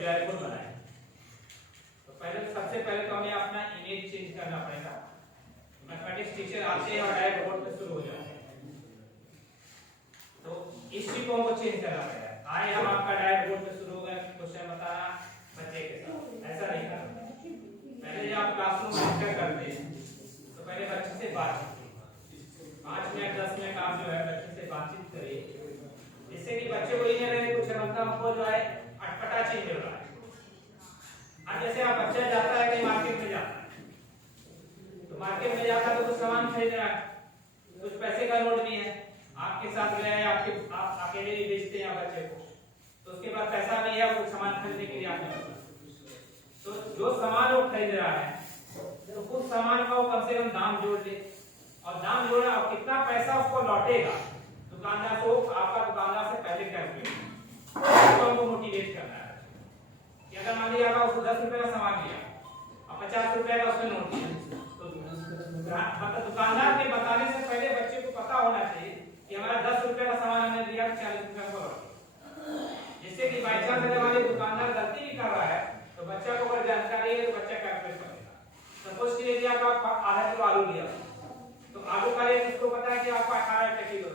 Joyful बनाए। तो पहले तो सबसे पहले तो हमें अपना इमेज चेंज करना पड़ेगा। मैथमेटिक्स टीचर आते हैं और डायरेक्ट बोर्ड पे शुरू हो जाते हैं, तो इस चीज को हमको चेंज करना पड़ेगा। आए हम आपका डायरेक्ट बोर्ड पे शुरू हो गए, क्वेश्चन बताना बच्चे के साथ, ऐसा नहीं करना। पहले जब आप क्लासरूम में एंटर करते हैं तो पहले बच्चे से बात 5 मिनट 10 मिनट आप जो है बच्चे से बातचीत करिए, जिससे कि बच्चे को ये रहे कुछ रमता हमको जो है अटपटा चीज मिल रहा है। अब जैसे आप बच्चा जाता है कहीं मार्केट में जाता है, तो मार्केट में जाता है तो कुछ सामान खरीद रहा है, कुछ पैसे का नोट भी है, आपके साथ गया है, आप अकेले भी बेचते हैं बच्चे को, तो उसके पास पैसा भी है, कुछ सामान खरीदने के लिए आपने, तो जो सामान वो खरीद रहा है तो उस सामान का वो कम से कम दाम जोड़ ले, और दाम जोड़ा और कितना पैसा उसको लौटेगा दुकानदार को, आपका दुकानदार से पहले कैलकुलेट तो हमको मोटिवेट करना है कि अगर मान लीजिए आपका उसको 10 रुपए का सामान लिया और 50 रुपए का उसने नोट दिया, तो मतलब दुकानदार के बताने से पहले बच्चे को पता होना चाहिए कि हमारा 10 रुपए का सामान हमने लिया 40 रुपए का लौटेगा, जिससे कि बाई चांस अगर हमारे दुकानदार गलती भी कर रहा है तो बच्चा को अगर जानकारी है तो बच्चा कैलकुलेट कर लेगा। सपोज कि यदि आप आधा किलो आलू लिया तो आलू का रेट उसको पता है कि आपका 18 रुपए किलो,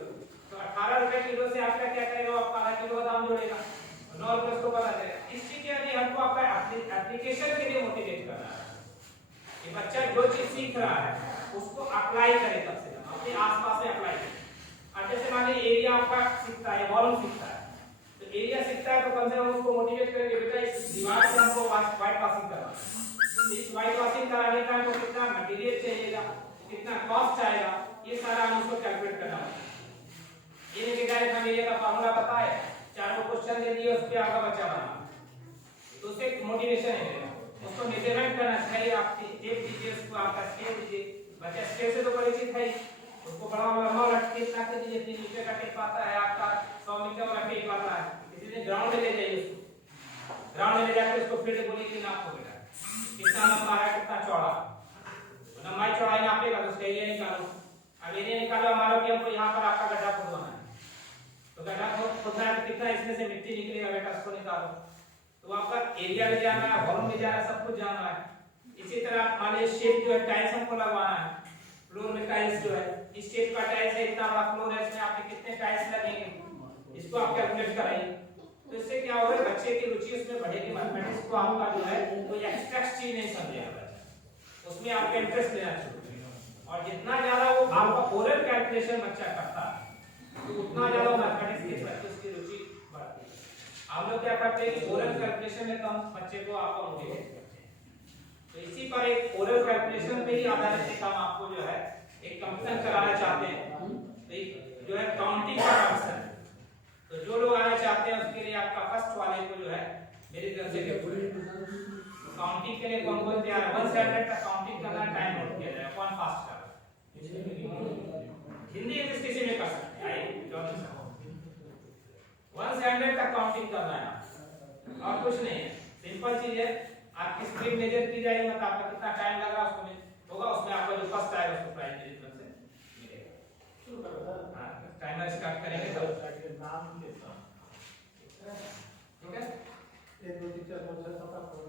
तो 18 रुपए किलो से आपका क्या करेगा, आपका आधा किलो का दाम जोड़ेगा, 9 रुपए उसको पता चलेगा। इस चीज के लिए हमको आपका एप्लीकेशन के लिए मोटिवेट करना है कि बच्चा जो चीज सीख रहा है उसको अप्लाई करे, कम से कम अपने आसपास में अप्लाई करे। अब जैसे मान लीजिए एरिया आपका सीखता है, वॉल्यूम सीखता है, तो एरिया सीखता है तो कम से कम उसको मोटिवेट करेंगे बेटा इस दीवार से हमको व्हाइट वाशिंग करना है, इस व्हाइट वाशिंग कराने का हमको कितना मटेरियल चाहिएगा, कितना कॉस्ट आएगा, ये सारा हम उसको कैलकुलेट करना है। ये नहीं कि डायरेक्ट हम एरिया का फार्मूला बताए, 4 क्वेश्चन दे दिए उसके आगे बच्चा बना, तो उससे मोटिवेशन है, उसको मेजरमेंट करना चाहिए। आप टेप दीजिए उसको, आपका स्केल दीजिए, बच्चा स्केल से तो परिचित है, उसको बड़ा लंबा वाला टेप ला के दीजिए, 3 मीटर का टेप आता है, आपका 100 मीटर वाला टेप आता है, किसी ने ग्राउंड में ले जाइए उसको, ग्राउंड में ले जाकर उसको फील्ड बोलिए कि नाप हो बेटा कितना लंबा है कितना चौड़ा, लंबाई चौड़ाई नापेगा तो उसका एरिया निकालो। अब एरिया निकालो, हमारा कि हमको यहाँ पर आपका गड्ढा खोदवाना है, तो गड्ढा खोदना है तो कितना इसमें से मिट्टी निकलेगा बेटा उसको निकालो, तो आपका एरिया भी जाना है, वॉल्यूम भी जाना है, सब कुछ जाना है। इसी तरह मान लीजिए शेप जो है टाइल्स हमको लगवाना है, फ्लोर में टाइल्स जो है इस शेप का टाइल्स है, इतना बड़ा फ्लोर है, इसमें आपके कितने टाइल्स लगेंगे इसको आप कैलकुलेट कराइए। तो इससे क्या होगा, बच्चे की रुचि उसमें बढ़ेगी, मैथमेटिक्स को आपका जो है कोई एक्स्ट्रा चीज नहीं समझेगा बच्चा, उसमें आपका इंटरेस्ट लेना चाहिए, और जितना ज्यादा वो आपका ओरल कैलकुलेशन बच्चा करता है तो उतना ज्यादा मैथमेटिक्स के प्रति उसकी रुचि बढ़ती है। हम लोग क्या करते हैं कि ओरल कैलकुलेशन में कम बच्चे को आपका मोटिवेट करते हैं, तो इसी पर एक ओरल कैलकुलेशन पे ही आधारित एक हम आपको जो है एक कंपटीशन कराना चाहते हैं, तो एक जो है काउंटिंग का कंपटीशन, तो जो लोग आना चाहते हैं उसके लिए आपका फर्स्ट वाले को जो है मेरी तरफ से काउंटिंग के लिए कौन कौन तैयार है, 1 से 100 तक काउंटिंग करना, टाइम नोट किया जाएगा, कौन फास्ट कर रहा है, हिंदी इंग्लिश किसी में कर सकते हैं, आइए 1 से 100 तक काउंटिंग करना है और कुछ नहीं है, सिंपल चीज है। आपकी स्क्रीन मेजर की जाएगी, मतलब आपका कितना टाइम लगा उसको होगा, उसमें आपका जो फर्स्ट आएगा उसको प्राइज मेरी तरफ से मिलेगा। शुरू करो, हां टाइमर स्टार्ट करेंगे तो नाम देता हूं, ठीक है, 1 2 3 4 5 6 7 8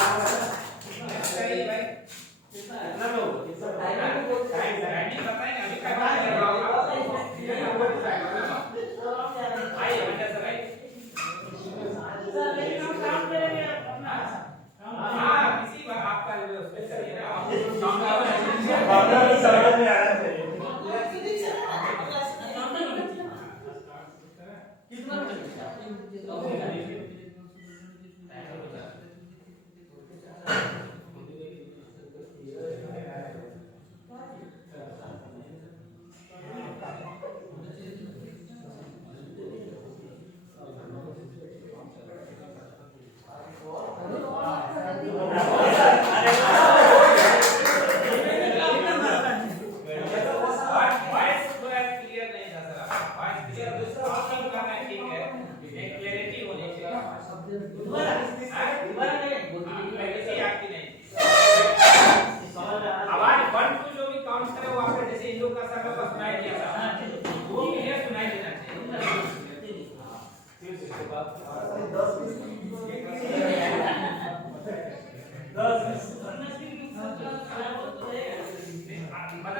Gracias.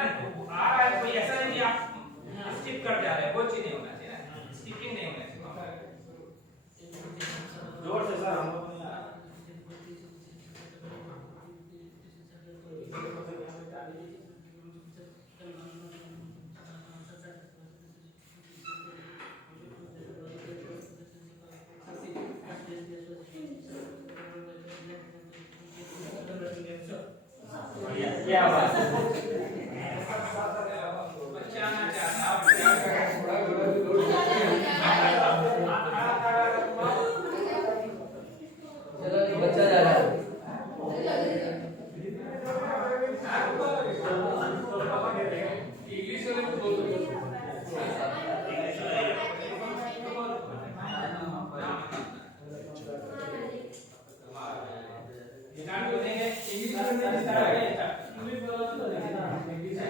आ रहा है कोई ऐसा नहीं कि आप स्किप कर जा रहे हैं, वो चीज नहीं होना चाहिए ना, स्किपिंग नहीं होना चाहिए। जोर से सर हम लोग नहीं आ रहा। क्या बात है? बचाना चाहता बच्चा जा रहा है। इंग्लिश में बोल दो। स्टार्ट करेंगे इंग्लिश में स्टार्ट करेंगे। इंग्लिश बोला तो देखना इंग्लिश में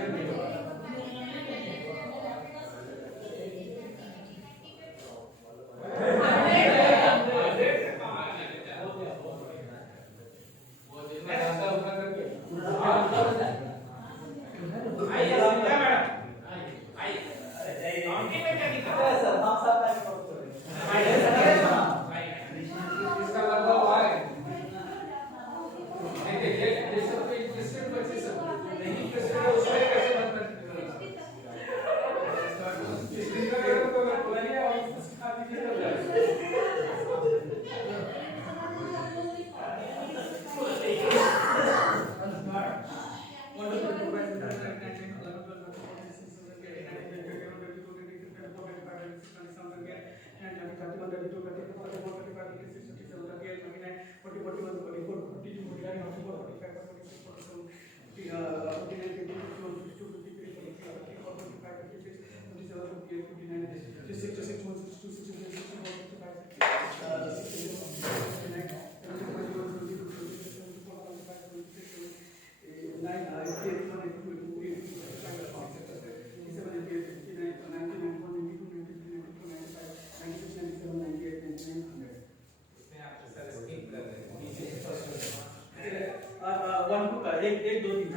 एक दो तीन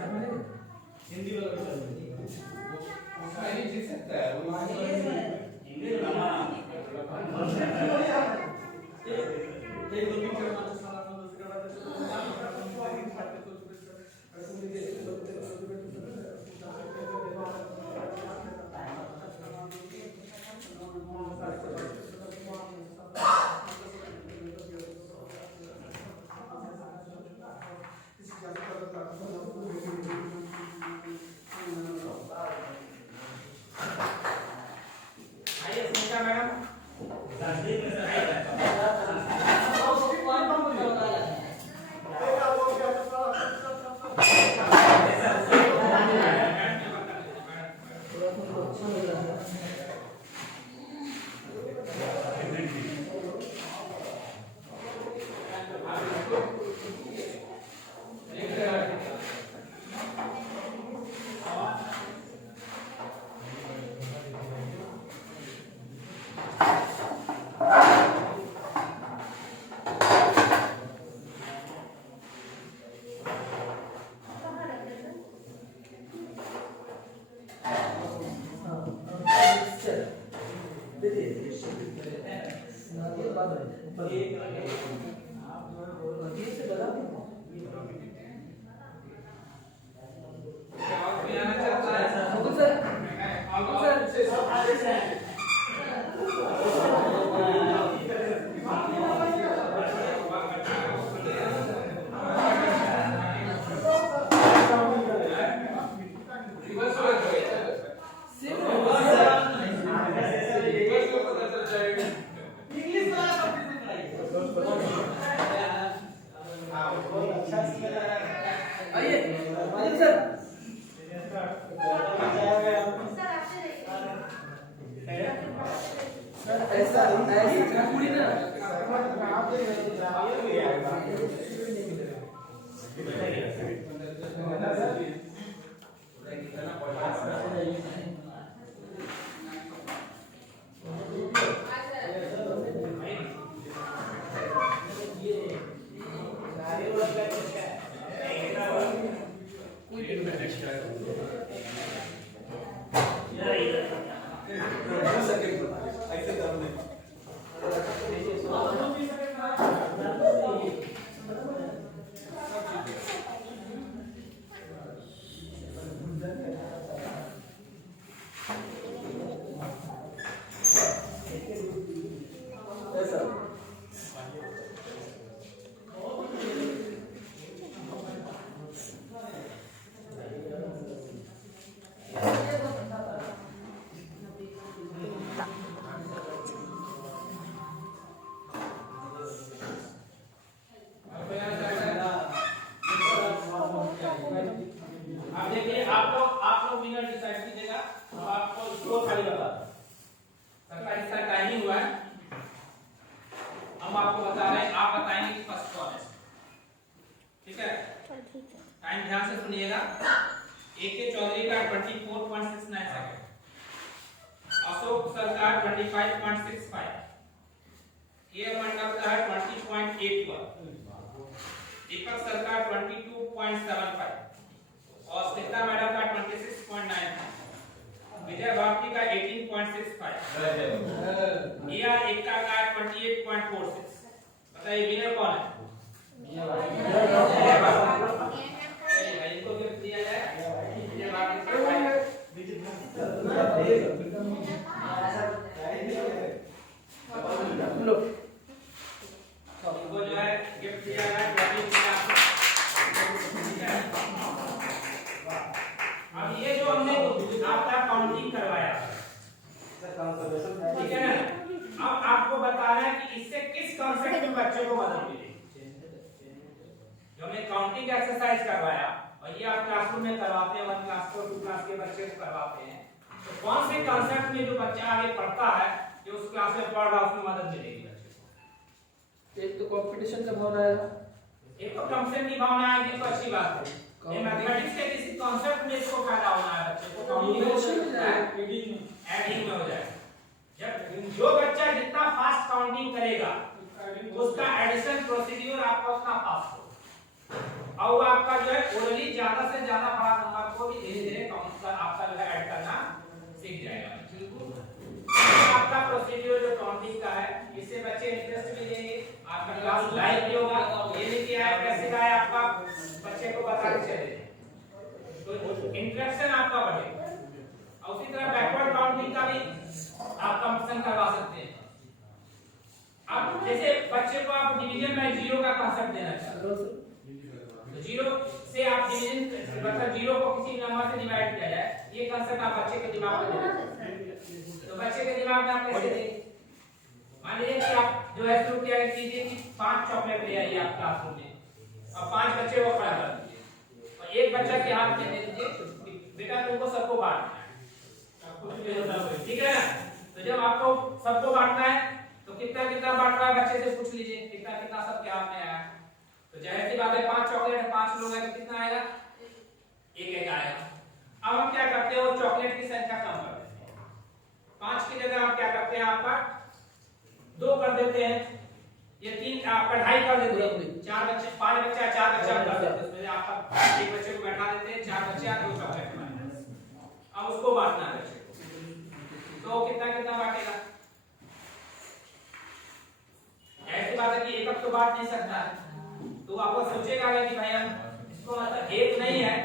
हिंदी वाला भी उसमें नहीं जीत सकता है वो हिंदी वाला एक दो तीन करना तो सारा तो उसके बाद Next अब देखिए आप लोग विनर डिसाइड कीजिएगा। अब आपको स्कोर खाली बता दो। सबका हिस्सा टाइमिंग हुआ है। हम आपको बता रहे हैं, आप बताएंगे कि फर्स्ट कौन है। ठीक है, टाइम ध्यान से सुनिएगा। AK चौधरी का 24.69 सेकंड, अशोक सरकार 25.65, के मंडल का है 20.81, दीपक सरकार 22.75 और सीता मैडम का 26.95, विजय भारती का 18.65, एकता का 28.46। बताइए विनर कौन है? इनको गिफ्ट दिया जाए। विजय भारती इनको जो है गिफ्ट दिया जाए। अब ये जो हमने आपका काउंटिंग करवाया, ठीक है ना, अब आपको बता रहे हैं कि इससे किस कॉन्सेप्ट में बच्चे को मदद मिलेगी। जो हमने काउंटिंग एक्सरसाइज करवाया और ये आप क्लासरूम में करवाते हैं, 1 क्लास को 2 क्लास के बच्चे को करवाते हैं, तो कौन से कॉन्सेप्ट में जो बच्चा आगे पढ़ता है, जो उस क्लास में पढ़ रहा है, उसमें मदद मिलेगी बच्चे को। एक तो कंपटीशन का भावना है, एक तो कंपटीशन की भावना आएगी तो अच्छी बात है। ये मैथमेटिक्स के किसी कॉन्सेप्ट में इसको फायदा होना है बच्चे को, एडिंग में हो जाए। जब जो बच्चा जितना फास्ट काउंटिंग करेगा उसका एडिशन प्रोसीड्यूर आपका उतना फास्ट हो, और वो आपका जो है ओरली ज्यादा से ज्यादा बड़ा नंबर को भी धीरे धीरे काउंट कर आपका जो है ऐड करना सीख जाएगा। आपका प्रोसीड्यूर जो काउंटिंग का है, इससे बच्चे इंटरेस्ट भी लेंगे, आपका क्लास लाइव भी होगा। ये नहीं कि आप कैसे का है आपका बच्चे को बता के चले, तो इंटरेक्शन आपका बढ़ेगा। और उसी तरह बैकवर्ड काउंटिंग का भी आप कंपटीशन करवा सकते हैं। अब जैसे बच्चे को आप डिवीजन में 0 का कांसेप्ट देना चाहते हो, तो 0 से आप डिवीजन मतलब 0 को किसी नंबर से डिवाइड किया जाए, ये कांसेप्ट आप बच्चे के दिमाग में देना। तो बच्चे के दिमाग में आप कैसे देंगे? मान लीजिए कि आप जो है शुरू किया कीजिए कि 5 चॉकलेट ले आइए आप क्लासरूम में और 5 बच्चे को खड़ा कर दीजिए और एक बच्चा के हाथ में दे दीजिए, बेटा तुमको सबको बांटना है, ठीक है ना। तो जब आपको सबको बांटना है तो कितना कितना बांट रहा है बच्चे से पूछ लीजिए, कितना कितना सबके हाथ में आया। तो जाहिर सी बात है 5 चॉकलेट है, 5 लोग हैं तो कितना आएगा? एक एक आएगा। अब हम क्या करते हैं, वो चॉकलेट की संख्या कम कर देते हैं। 5 की जगह हम क्या करते हैं, आपका 2 कर देते हैं, ये 3 आपका 2.5 कर देते हैं। 4 बच्चे 5 बच्चा 4 बच्चा कर देते हैं, उसमें आपका एक बच्चे को बैठा देते हैं, 4 बच्चे 2 चॉकलेट बांटते। अब उसको बांटना है बच्चे को, तो कितना कितना बांटेगा? ऐसी बात है कि एक तो बांट नहीं सकता है, तो आपको सोचेगा कि भाई हम इसको मतलब 1 नहीं है,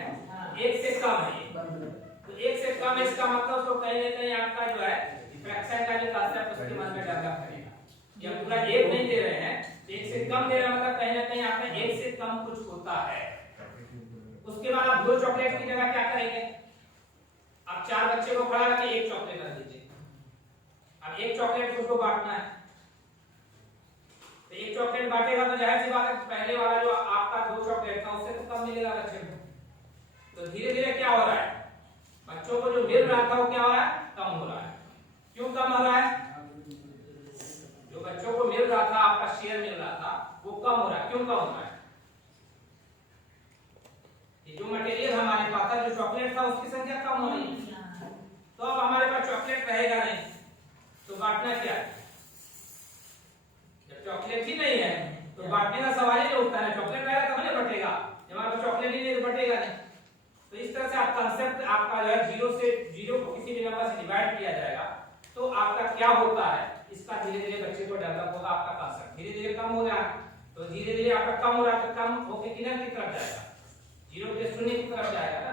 1 से कम है, तो 1 से कम है, इसका मतलब तो कहीं ना कहीं आपका जो है फ्रैक्शन का जो कांसेप्ट उसके मन में डेवलप करेगा। ये पूरा 1 नहीं दे रहे हैं, 1 से कम दे रहे हैं, मतलब कहीं ना कहीं आपने 1 से कम कुछ होता है। उसके बाद आप 2 चॉकलेट की जगह क्या करेंगे, आप 4 बच्चे को खड़ा करके 1 चॉकलेट रख दीजिए। अब 1 चॉकलेट उसको बांटना है, तो 1 चॉकलेट बांटेगा तो जाहिर सी बात है पहले वाला जो आपका 2 चॉकलेट था उससे तो कम मिलेगा बच्चे को। तो धीरे धीरे क्या हो रहा है, बच्चों को जो मिल रहा था वो क्या हो रहा है, कम हो रहा है। क्यों कम हो रहा है? जो बच्चों को मिल रहा था, आपका शेयर मिल रहा था, वो कम हो रहा है। क्यों कम हो रहा है? ये जो मटेरियल हमारे पास था, जो चॉकलेट था, उसकी संख्या कम हो रही है। तो अब हमारे पास चॉकलेट रहेगा नहीं, तो बांटना क्या है? जब चॉकलेट ही नहीं है तो बांटने का सवाल ही नहीं उठता है। चॉकलेट रहेगा तब नहीं बटेगा, जब आपको चॉकलेट ही नहीं तो बटेगा नहीं। तो इस तरह से आप कांसेप्ट आपका जो है 0 को किसी भी नंबर से डिवाइड किया जाएगा तो आपका क्या होता है, इसका धीरे धीरे बच्चे को डेवलप होगा। आपका कांसेप्ट धीरे धीरे कम हो रहा है, तो धीरे धीरे आपका कम हो रहा है, तो कम होके किधर की तरफ जाएगा, 0 से 0 की तरफ जाएगा ना।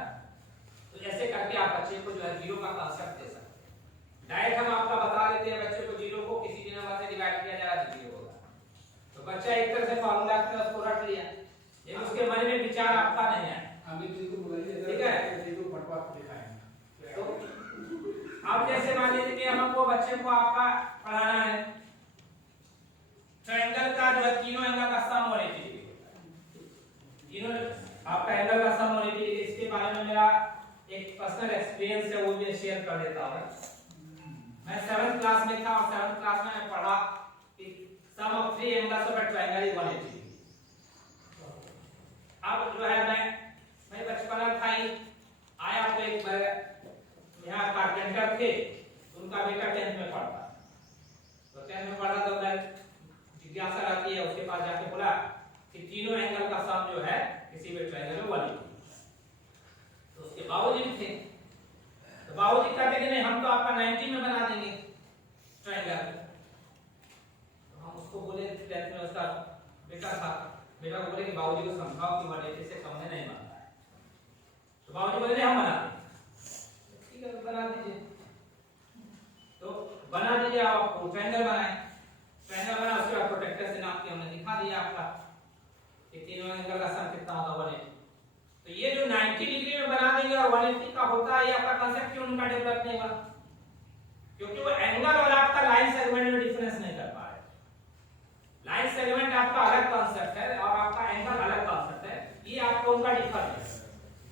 तो ऐसे करके आप बच्चे को जो है जीरो का कांसेप्ट दे सकते हैं। डायरेक्ट हम आपका बता देते हैं बच्चे को जीरो को किसी भी नंबर से डिवाइड किया जाएगा तो जीरो होगा, तो बच्चा एक तरह से फार्मूला की तरह उसको रट लिया, लेकिन उसके मन में विचार आपका नहीं है। अमित जी को बुलाइए, ठीक है, जी को पटवा दिखाएंगे। तो अब जैसे मान लीजिए कि हमको बच्चे को आपका पढ़ाना है ट्रायंगल का जो है तीनों एंगल का सम होने चाहिए, तीनों आपका एंगल का सम होने चाहिए। इसके बारे में मेरा एक पर्सनल एक्सपीरियंस है, वो भी शेयर कर देता हूं। मैं 7th क्लास में था और 7th क्लास में मैं पढ़ा कि sum of 3 angles of a triangle is 180। अब जो है मैं बचपना था ही आया, तो एक बार यहाँ कारपेंटर थे, उनका बेटा 10th में पढ़ता, तो 10th में पढ़ा तो मैं जिज्ञासा रहती है, उसके पास जाके बोला कि तीनों एंगल का सम जो है किसी भी ट्रायंगल में 180। तो उसके बाबूजी थे, तो बाबूजी कहते कि नहीं हम तो आपका 90 में बना देंगे ट्रायंगल। तो हम उसको बोले 10th में उसका बेटा था, बेटा को बोले कि बाबूजी को समझाओ कि 180 से कम में नहीं बनता है। तो बाबूजी बोले हम बना देंगे। ठीक है, बना दीजिए। तो बना दीजिए, आप ट्रायंगल बनाए, ट्रायंगल बना, उसके बाद प्रोटेक्टर से नाप के हमने दिखा दिया आपका कि तीनों एंगल का सम कितना होगा 180। तो ये जो 90 डिग्री में बना देंगे और 180 का होता है, ये आपका कांसेप्ट क्यों उनका डेवलप नहीं हुआ? क्योंकि वो एंगल और आपका लाइन सेगमेंट में डिफरेंस नहीं कर पा रहे। लाइन सेगमेंट आपका अलग कांसेप्ट है और आपका एंगल अलग कांसेप्ट है, ये आपको उनका डिफर है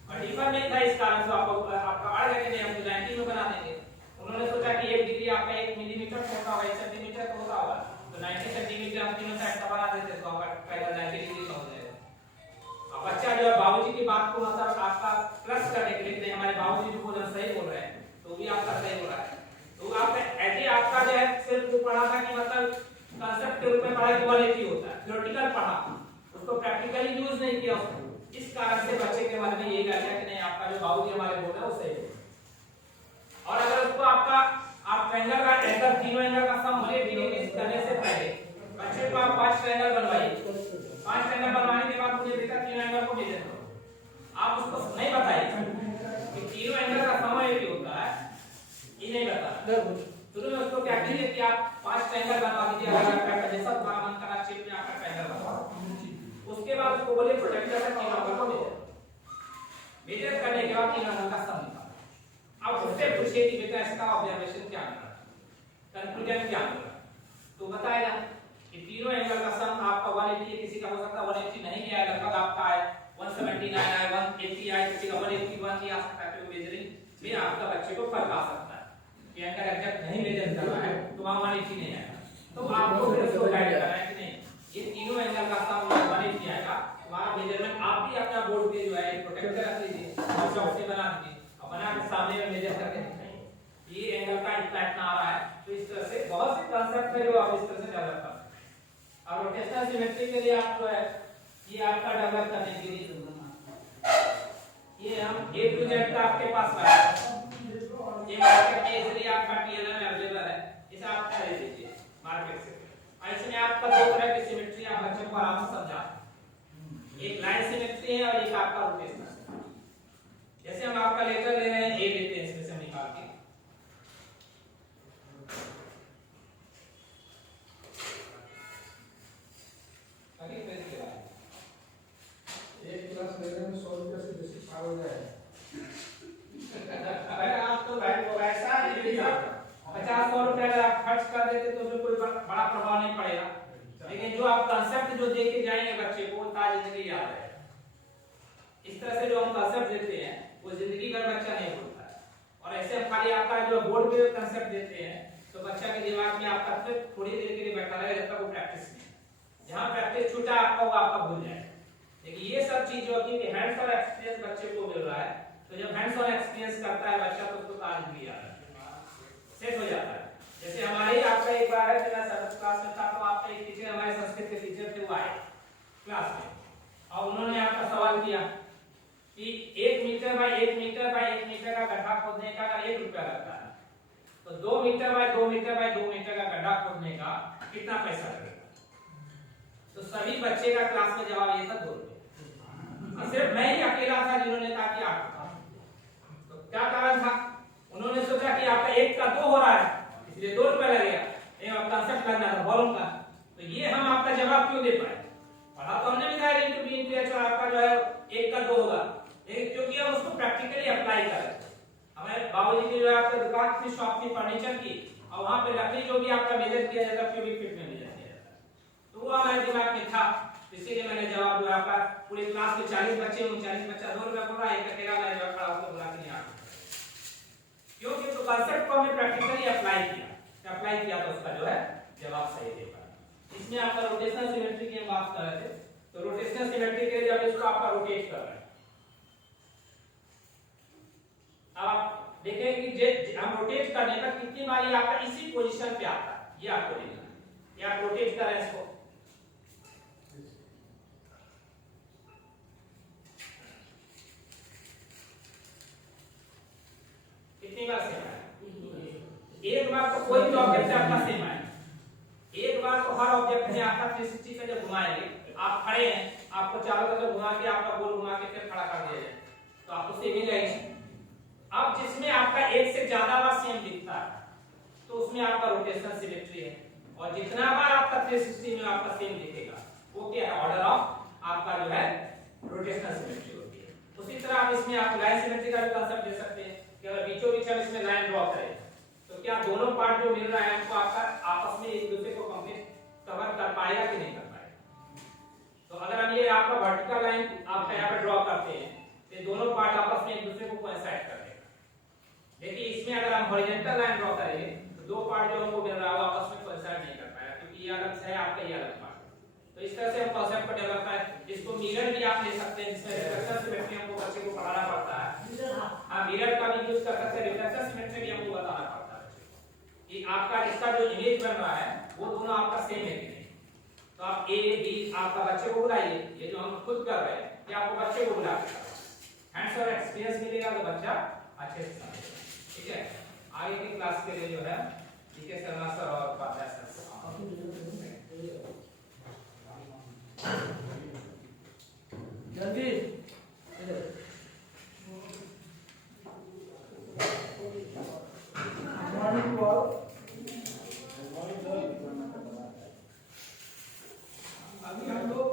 और डिफर नहीं था, इस कारण से आपका अड़ गया कि नहीं हम तो 90 में बना देंगे। उन्होंने सोचा कि 1 डिग्री आपका 1 मिलीमीटर होता होगा, 1 सेंटीमीटर तो होता होगा, तो 90 सेंटीमीटर हम तीनों साइड का बना देते तो आपका ट्रायंगल 90 डिग्री का हो जाएगा। अब बच्चा जो है बाबूजी की बात को मतलब आपका प्लस करने के लिए, हमारे बाबूजी जो बोल रहे हैं सही बोल रहे हैं, तो भी आपका सही हो रहा है। तो आपका ऐसे आपका जो है सिर्फ पढ़ा था कि मतलब कांसेप्ट के रूप में पढ़ा कि 180 होता है, थ्योरेटिकल पढ़ा, उसको प्रैक्टिकली यूज नहीं किया उसने। इस कारण से बच्चे के मन में यही आ गया कि नहीं आपका जो बाबूजी हमारे बोल रहे हैं वो सही है। और अगर उसको आपका आप ट्रायंगल का एंगल तीनों एंगल का सम 180 डिग्री करने से पहले बच्चे को आप 5 ट्रायंगल बनवाइए, 5 ट्रायंगल बनवाने के बाद मुझे बेटा तीनों एंगल को मेजर करो। आप उसको नहीं बताइए कि तीनों एंगल का सम 180 होता है, ये नहीं बता। शुरू में उसको क्या कीजिए कि आप 5 ट्रायंगल बनवा दीजिए, अलग जैसा तुम्हारा मन करा शेप में आपका ट्रायंगल बनवाओ। उसके बाद उसको बोलिए प्रोटेक्टर से तीनों एंगल को मेजर करने के बाद तीनों एंगल का सम निकालो। अब उससे पूछिए कि बेटा इसका ऑब्जर्वेशन क्या निकला, कंक्लूजन क्या निकला, तो बताएगा कि तीनों एंगल का सम आपका 180 किसी का हो सकता है 180 नहीं भी आए, लगभग आपका है 179 आए, 180 आए, किसी का 181 भी आ सकता है। तो मेजरिंग में आपका बच्चे को फर्क आ सकता है कि अगर एग्जैक्ट नहीं मेजर कर रहा है तो वहां 180 नहीं आएगा, तो आपको फिर उसको गाइड करना है कि नहीं ये तीनों एंगल का सम 180 आएगा। तुम्हारा मेजरमेंट आप भी अपना बोर्ड पे जो है प्रोटेक्टर रख लीजिए, चौक से बना दीजिए, बना के सामने में मेजर करके दिखाइए ये एंगल का इतना इतना आ रहा है। तो इस तरह से बहुत से कांसेप्ट है जो आप इस तरह से डेवलप कर सकते हैं। और रोटेशनल सिमेट्री के लिए आप जो है ये आपका डेवलप करने के लिए ये हम A to Z का आपके पास है, ये मार्केट में इसलिए आपका TLM में अवेलेबल है, इसे आप खरीद लीजिए मार्केट से। इसमें आपका दो तरह की सिमेट्री आप बच्चों को आराम से समझा, एक लाइन सिमेट्री है और एक आपका रोटेशनल। जैसे हम आपका लेटर ले रहे हैं A लेते हैं, इसमें से निकाल के अभी पेज के बाद एक क्लास लेने में 100 रुपए से बेसिक पार हो जाए। अगर आप तो भाई को ऐसा नहीं 50-100 रुपए अगर आप खर्च कर देते तो उसमें कोई बड़ा प्रभाव नहीं पड़ेगा, लेकिन जो आप कांसेप्ट जो दे के जाएंगे बच्चे को ताज जिंदगी याद रहेगा। इस तरह से जो हम कांसेप्ट देते हैं वो जिंदगी भर बच्चा नहीं भूलता है। और ऐसे हम खाली आपका जो बोर्ड पे कांसेप्ट देते हैं तो बच्चा के दिमाग में आपका सिर्फ थोड़ी देर के लिए बैठा रहेगा जब तक वो प्रैक्टिस नहीं, जहां प्रैक्टिस छूटा आपका वो आपका भूल जाएगा। लेकिन ये सब चीज जो कि हैंड्स ऑन एक्सपीरियंस बच्चे को मिल रहा है, तो जब हैंड्स ऑन एक्सपीरियंस करता है बच्चा तो उसको ताज भी आता है, सेट हो जाता है। जैसे हमारे आपका एक बार है जब मैं 7th क्लास में था तो आपका एक टीचर हमारे संस्कृत के टीचर थे, वो आए क्लास में और उन्होंने आपका सवाल किया कि 1 metre by 1 metre by 1 metre का गड्ढा खोदने का अगर 1 रुपया लगता है तो 2 metre by 2 metre by 2 metre का गड्ढा खोदने का कितना पैसा लगेगा? तो सभी बच्चे का क्लास में जवाब ये था 2 रुपये। सिर्फ मैं ही अकेला था जिन्होंने कहा कि 8 रुपये। तो क्या कारण था? उन्होंने सोचा कि आपका 1 का 2 हो रहा है, इसलिए 2 रुपए लगेगा। ये कंसेप्ट लगना था वॉल्यूम का। तो ये हम आपका जवाब क्यों दे पाए? पढ़ा तो हमने भी था इनटू बी इनटू एच, और आपका जो है 1 का 2 होगा, लेकिन क्योंकि हम उसको प्रैक्टिकली अप्लाई कर रहे थे। हमारे बाबूजी की जो है आपका दुकान थी, शॉप थी फर्नीचर की, और वहां पे लकड़ी जो भी आपका मेजर किया जाता है क्यूबिक फीट में मेजर किया जाता है, तो वो हमारे दिमाग में था। इसीलिए मैंने जवाब जो है आपका पूरी क्लास में 40 बच्चे हूं, 40 बच्चा 2 रुपए बोल रहा है, एक अकेला मैं जो खड़ा होकर बोला कि नहीं, क्योंकि तो कांसेप्ट को हमने प्रैक्टिकली अप्लाई किया तो उसका जो है जवाब सही दे पाया। इसमें आपका रोटेशनल सिमेट्री की हम बात कर रहे थे, तो रोटेशनल सिमेट्री के लिए जब इसको आपका रोटेट कर रहे हैं, अब आप देखें कि हम रोटेट करने पर कितनी बार ये आपका इसी पोजीशन पे आता है, ये आपको देखना है। ये आप रोटेट कर रहे हैं इसको, कितनी बार सेम है? एक बार तो कोई भी ऑब्जेक्ट आपका सेम है, एक बार तो हर ऑब्जेक्ट में आपका 360 का जब घुमाएंगे, आप खड़े हैं, आपको चारों तरफ घुमा के आपका गोल घुमा के फिर खड़ा कर दिया जाए, तो आपको सेम ही लगेगा। अब जिसमें आपका एक से ज्यादा बार सेम दिखता है, तो उसमें आपका रोटेशनल सिमेट्री है, और जितना बार आपका 360 में आपका सेम दिखेगा, वो क्या है? ऑर्डर ऑफ आपका जो है रोटेशनल सिमेट्री होती है। उसी तरह आप इसमें आप लाइन सिमेट्री का भी कांसेप्ट दे सकते हैं कि अगर बीचों बीच हम इसमें लाइन ड्रॉ करें, तो क्या दोनों पार्ट जो मिल रहा है हमको आपका आपस में एक दूसरे को कंप्लीट कवर कर पाएगा कि नहीं कर पाएगा? तो अगर हम ये आपका वर्टिकल लाइन आपका यहाँ पे ड्रॉ करते हैं, तो दोनों पार्ट आपस में एक दूसरे को कोइंसाइड कर देगा। देखिए इसमें अगर हम हॉरिजॉन्टल लाइन ड्रॉ करेंगे, तो दो पार्ट जो हमको मिल रहा है वो आपस में कोइंसाइड नहीं कर पाएगा, क्योंकि ये अलग है, आपका ये अलग पार्ट। तो इस तरह से हम कांसेप्ट को डेवलप करें। इसको मिरर भी आप ले सकते हैं, जिसमें रिफ्लेक्शन सिमेट्री हमको बच्चे को पढ़ाना पड़ता है। हां, मिरर का भी यूज कर सकते हैं, रिफ्लेक्शन सिमेट्री भी हमको बताना पड़ता है कि आपका इसका जो इमेज बन रहा है वो दोनों आपका सेम है कि नहीं। तो आप ए बी आपका बच्चे को बुलाइए, ये जो हम खुद कर रहे हैं कि आपको बच्चे को बुला के हैंड्स और एक्सपीरियंस मिलेगा तो बच्चा अच्छे से समझेगा। ठीक है, आगे की क्लास के लिए जो है डीके शर्मा सर और उपाध्याय सर जल्दी अभी हम लोग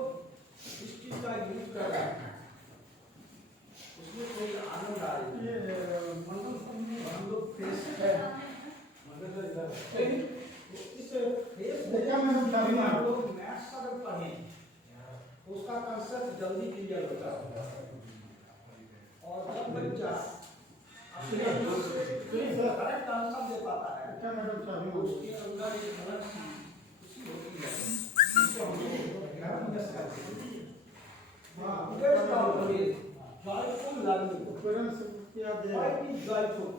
इस चीज का यूज कर रहे हैं, उसमें कोई आनंद आ रही है। हम लोग फेस है इस फेस में हम लोग मैथ्स का अगर पढ़ें तो उसका कंसेप्ट जल्दी क्लियर होता है, और जब बच्चा अपने करेक्ट आंसर दे पाता है उसके अंदर एक अलग खुशी होती है, जिसको हम लोग हैप्पीनेस कहते हैं। हाँ, that's called joyful learning. Parents क्या दे रहे हैं? Joyful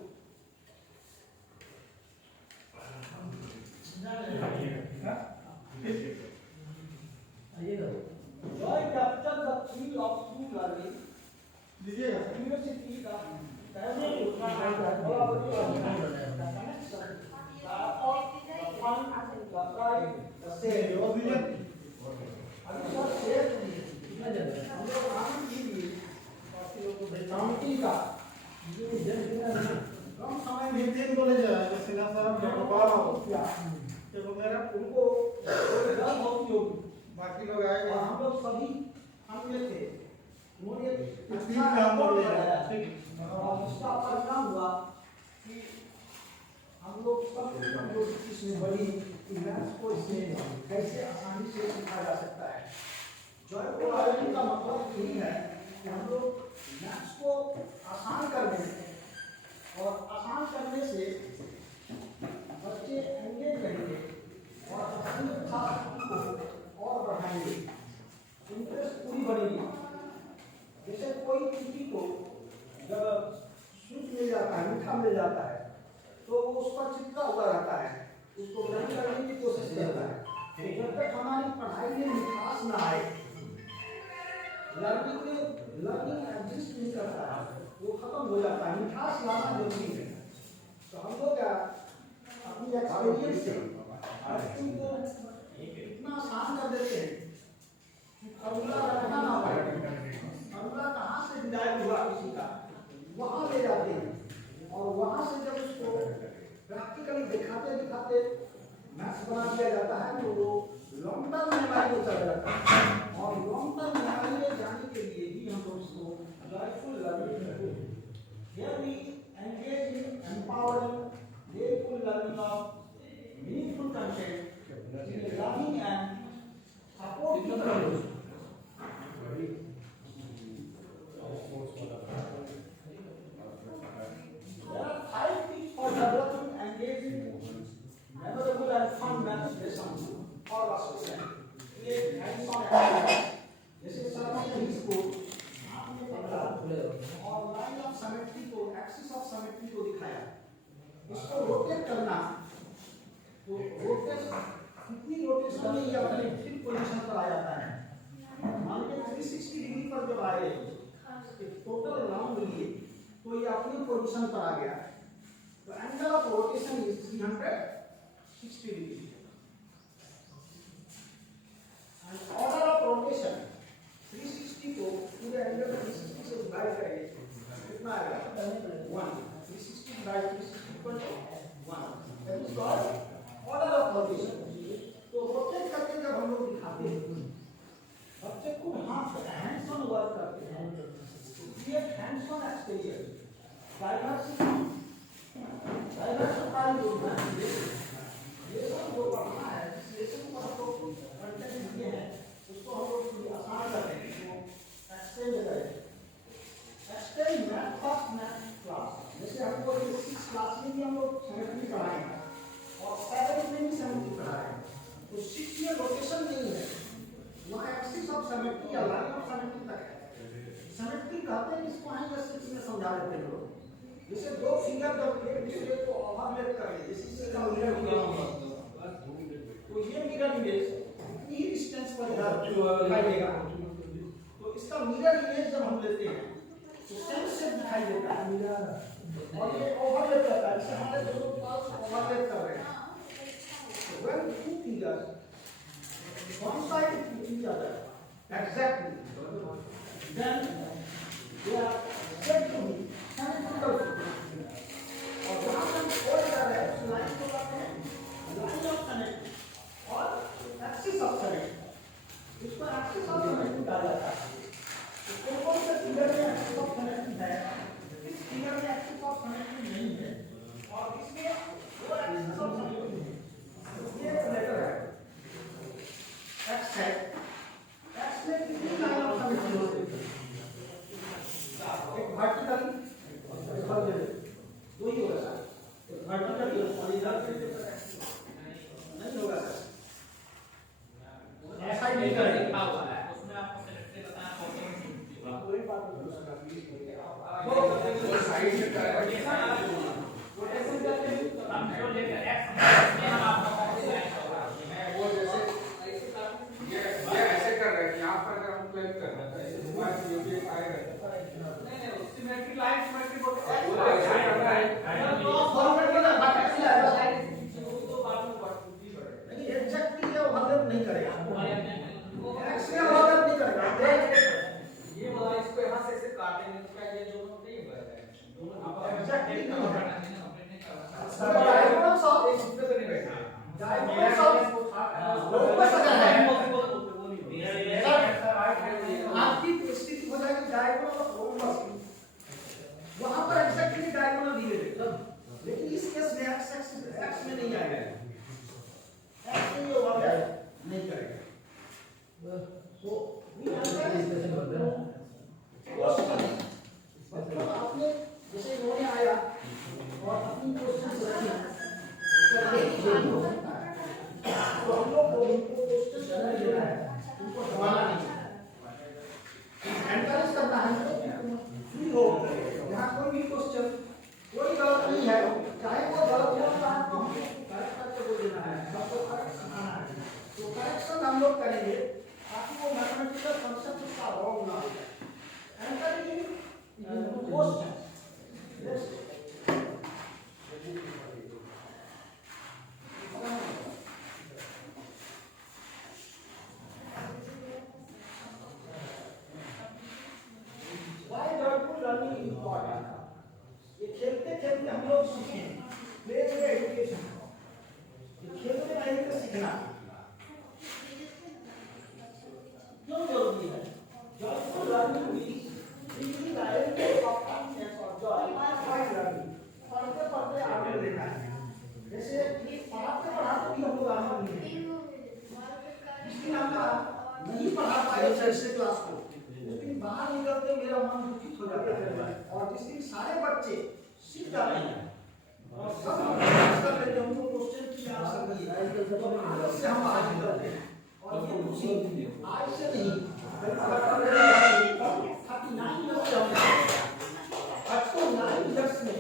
joy captures the thrill of true learning. लीजिएगा curiosity का पहले उठना है, बड़ा बड़ा connection, the effort, the fun, the pride, the same. अभी सर शेयर हम लोग आनंद के लिए काउंटिंग का कम समय में 3 बोले जाए सिला साहब जब मेरा उनको बहुत होगी, बाकी लोग आए, हम लोग सभी हम में थे, उन्होंने और उसका परिणाम हुआ कि हम लोग सब इसमें बड़ी मैथ्स को इसमें कैसे आसानी से सीखा जा सकता है। जॉयफुल लर्निंग का मतलब यही है कि हम लोग मैथ्स को आसान कर दें, और आसान करने से बच्चे एंगेज रहेंगे और अपनी इच्छा को और बढ़ाएंगे, इंटरेस्ट पूरी बढ़ेगी। जैसे कोई किसी को जब स्वीट मिल जाता है, मीठा मिल जाता है, तो वो उस पर चिपका हुआ रहता है, उसको ग्रहण करने की कोशिश करता है। जब तक हमारी पढ़ाई में मिठास ना आए, लर्निंग एग्जिस्ट नहीं करता है, वो खत्म हो जाता है। मिठास लाना जरूरी है। तो हम लोग क्या अपनी एक्सपीरियंस से बच्चों को इतना आसान कर देते हैं कि फॉर्मूला रखना ना पड़े। फॉर्मूला कहाँ से डिराइव हुआ किसी का, वहाँ ले जाते हैं। वहां से जब उसको प्रैक्टिकली दिखाते दिखाते मैथ्स बना दिया जाता है तो वो लॉन्ग टर्म मेमोरी में चला जाता है। और लॉन्ग टर्म मेमोरी में जाने के लिए ही हम लोग इसको जॉयफुल लर्निंग करते हैं। Here we engage in empowering, playful learning of meaningful content in a loving and supportive approach. There are 5 tips for developing engaging, memorable and fun maths lessons for a student. ये hands-on activity जैसे sir ने इसको आपने पकड़ा और line of symmetry को, axis of symmetry को दिखाया, इसको रोटेट करना, तो रोटेट कितनी रोटेशन में ये अपने फिक्स पोजीशन पर आ जाता है। मान लीजिए 360 डिग्री पर जब आए टोटल राउंड लिए तो ये अपनी पोजीशन पर आ गया, तो angle of rotation is 360 degree. And order of rotation 360 को पूरे एंगल 360 से डिवाइड करेंगे कितना आएगा 1। 360 divide 360 equal to 1, that is called order of rotation. तो रोटेट करके जब हम लोग दिखाते हैं बच्चे को हाथ हैंड्स ऑन वर्क करते हैं, तो ये हैंड्स ऑन एक्सपीरियंस डाइवर्सिटी ये सब जो पढ़ना है, लेसन को हम लोग कंटेंट दिए हैं उसको हम लोग थोड़ी आसान कर देंगे, तो एक्सटेंड करें। Extend math first math class, जैसे हमको 6 क्लास में भी हम लोग सिमेट्री पढ़ाएंगे और 7 में भी सिमेट्री पढ़ाएंगे, तो 6 में रोटेशन नहीं है, वहाँ एक्सिस ऑफ सिमेट्री या लाइन ऑफ सिमेट्री तक है। सिमेट्री कहते हैं इसको हम 6 में समझा देते हैं लोग। जैसे दो फिंगर जब एक दूसरे को ओवरलैप करें, जैसे इसका मिरर इमेज, तो ये मिरर इमेज इतनी ही डिस्टेंस पर दिखाई देगा, तो इसका मिरर इमेज जब हम लेते हैं तो सेम से दिखाई देता है मिरर, और ये ओवरलैप करता है, जैसे हमारे दोनों पास ओवरलैप कर रहे हैं। तो when two fingers one side to each other exactly, then they are said to be symmetrical figures. और जहाँ हम और कर रहे हैं उस लाइन को कहते हैं लाइन ऑफ सिमेट्री और एक्सिस ऑफ सिमेट्री। इसको एक्सिस ऑफ सिमेट्री कहा जाता है। तो कौन से फिगर में एक्सिस ऑफ सिमेट्री है, किस फिगर में एक्सिस ऑफ सिमेट्री नहीं है, और इसमें वो एक्सिस ऑफ सिमेट्री है। ये लेटर है X है, X में कितनी लाइन ऑफ सिमेट्री होती है, एक वर्टिकल और एक हॉरिजॉन्टल, दो ही होगा सर, एक वर्टिकल और हॉरिजॉन्टल नहीं होगा सर, ऐसा ही नहीं करेगा उसमें आपको सिमेट्री बताना होगा, कोई बात नहीं वो साइड से करेगा, वो ऐसे करते हैं हम जो लेकर X में हम आपका वो जैसे ये ऐसे कर रहे हैं कि यहाँ पर अगर हम प्लेन कर रहे हैं ऐसे घुमा के ये भी आएगा, नहीं सिमेट्री लाइन सिमेट्री बोलते हैं, वो ऐसे करना है तो फॉर्मेट में बात कैसे आएगा तो बात में बात होती है, नहीं एग्जैक्टली ये ओवरलैप नहीं करेगा, एक्स में ओवरलैप नहीं करेगा, ये वाला इसको यहाँ से ऐसे काटेंगे तो क्या ये दोनों नहीं होगा, एग्जैक्टली नहीं होगा, सब डायगोनल्स ऑफ एक दूसरे से नहीं बैठेंगे, डायगोनल्स ऑफ लोकस अगर है आपकी स्थिति हो जाएगी डायगोनल ऑफ रोम्बस, वहां पर एग्जैक्टली डायगोनल दिए थे, लेकिन इस केस में एक्स में नहीं आएगा, एक्स में ये ओवरलैप नहीं करेगा। सो वी मतलब आपने जैसे इन्होंने आया और अपनी क्वेश्चन रखी तो हम लोग को उनको क्वेश्चन देना है, उनको दबाना नहीं है, एनकरेज करना है तो फ्री हो, यहाँ कोई भी क्वेश्चन कोई गलत नहीं है, चाहे वो गलत हो रहा है तो हमको करेक्ट करके बोल देना है, सबको करेक्ट सिखाना है, तो करेक्शन हम लोग करेंगे ताकि वो मैथमेटिकल कॉन्सेप्ट उसका रॉन्ग ना हो जाए। एनकरेजिंग क्वेश्चन ये खेलते खेलते हम लोग सीखना क्यों जरूरी है? Joyful learning means bringing the element of happiness or joy while learning. पढ़ते पढ़ते आगे बढ़ना है। जैसे पढ़ाते पढ़ाते भी हम लोग आगे बढ़े। जिसदिन हम नहीं पढ़ा पाए से क्लास को, उस दिन बाहर निकलते मेरा मन दुखित हो जाता है। और जिस दिन सारे बच्चे सीख जाते हैं और सब कर लेते हैं, उनको क्वेश्चन की आंसर दिए, तो इससे हम आगे बढ़ते हैं। और ये खुशी आज से नहीं, 39 इयर्स में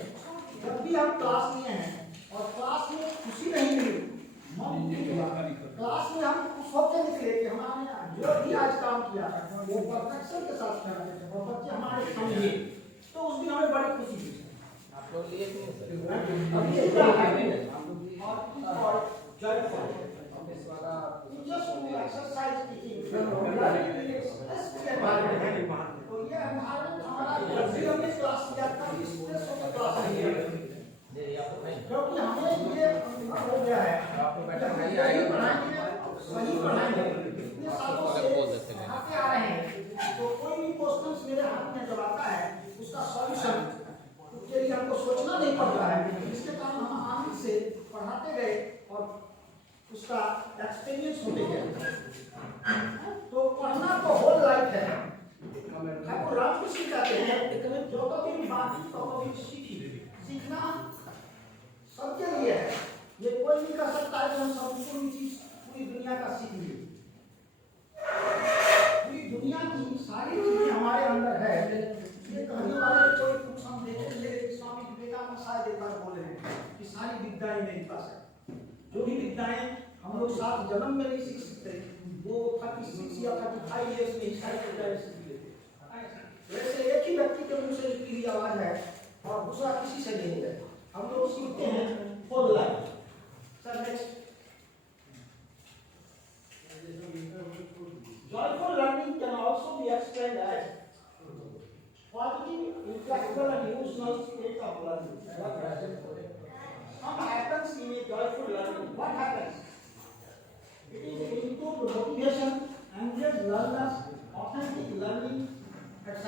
जब भी हम क्लास में हैं और क्लास में खुशी नहीं मिली, मन नहीं हुआ, क्लास में हम खुश होकर निकले कि हमने जो भी आज काम किया वो परफेक्शन के साथ कर रहे थे और बच्चे हमारे समझे, तो उस दिन हमें बड़ी खुशी हुई। आप लोग लिए थे अभी ये क्या है और joyful just to exercise teaching तो ये environment हमारा जब भी हमने क्लास किया था स्ट्रेस होकर क्लास किया क्योंकि हमें ये अनुभव हो गया है सही पढ़ाएंगे इतने सालों से पढ़ाते आ रहे हैं, तो कोई भी क्वेश्चन मेरे हाथ में जब आता है उसका सॉल्यूशन उसके लिए हमको सोचना नहीं पड़ता है, इसके कारण हम आनंद से पढ़ाते गए और उसका एक्सपीरियंस होते गया। तो पढ़ना तो होल लाइफ है। ठाकुर रामकृष्ण कहते हैं जो कभी भी बाकी तो कभी सीखी, सीखना सबके लिए है। ये कोई नहीं कर सकता है कि हम संपूर्ण चीज पूरी दुनिया का सीख लिए। पूरी दुनिया की सारी चीजें हमारे अंदर है। ये कहने वाले कोई कुछ हम देखेंगे स्वामी विवेकानंद शायद एक बार बोले हैं कि सारी विद्याएं मेरे पास है। जो भी विद्याएं हम लोग 7 जन्म में नहीं सीख सकते, वो 36 या 35 इयर्स में सारी विद्याएं सीख लेते। वैसे एक ही व्यक्ति के मुंह से निकली आवाज है और दूसरा किसी से नहीं है। हम लोग सीखते हैं whole life. Sir next, joyful learning can also be explained as positive intellectual and emotional state of learning. What happens in a joyful learning? What happens? It is improved motivation, engaged learners, authentic learning, etc.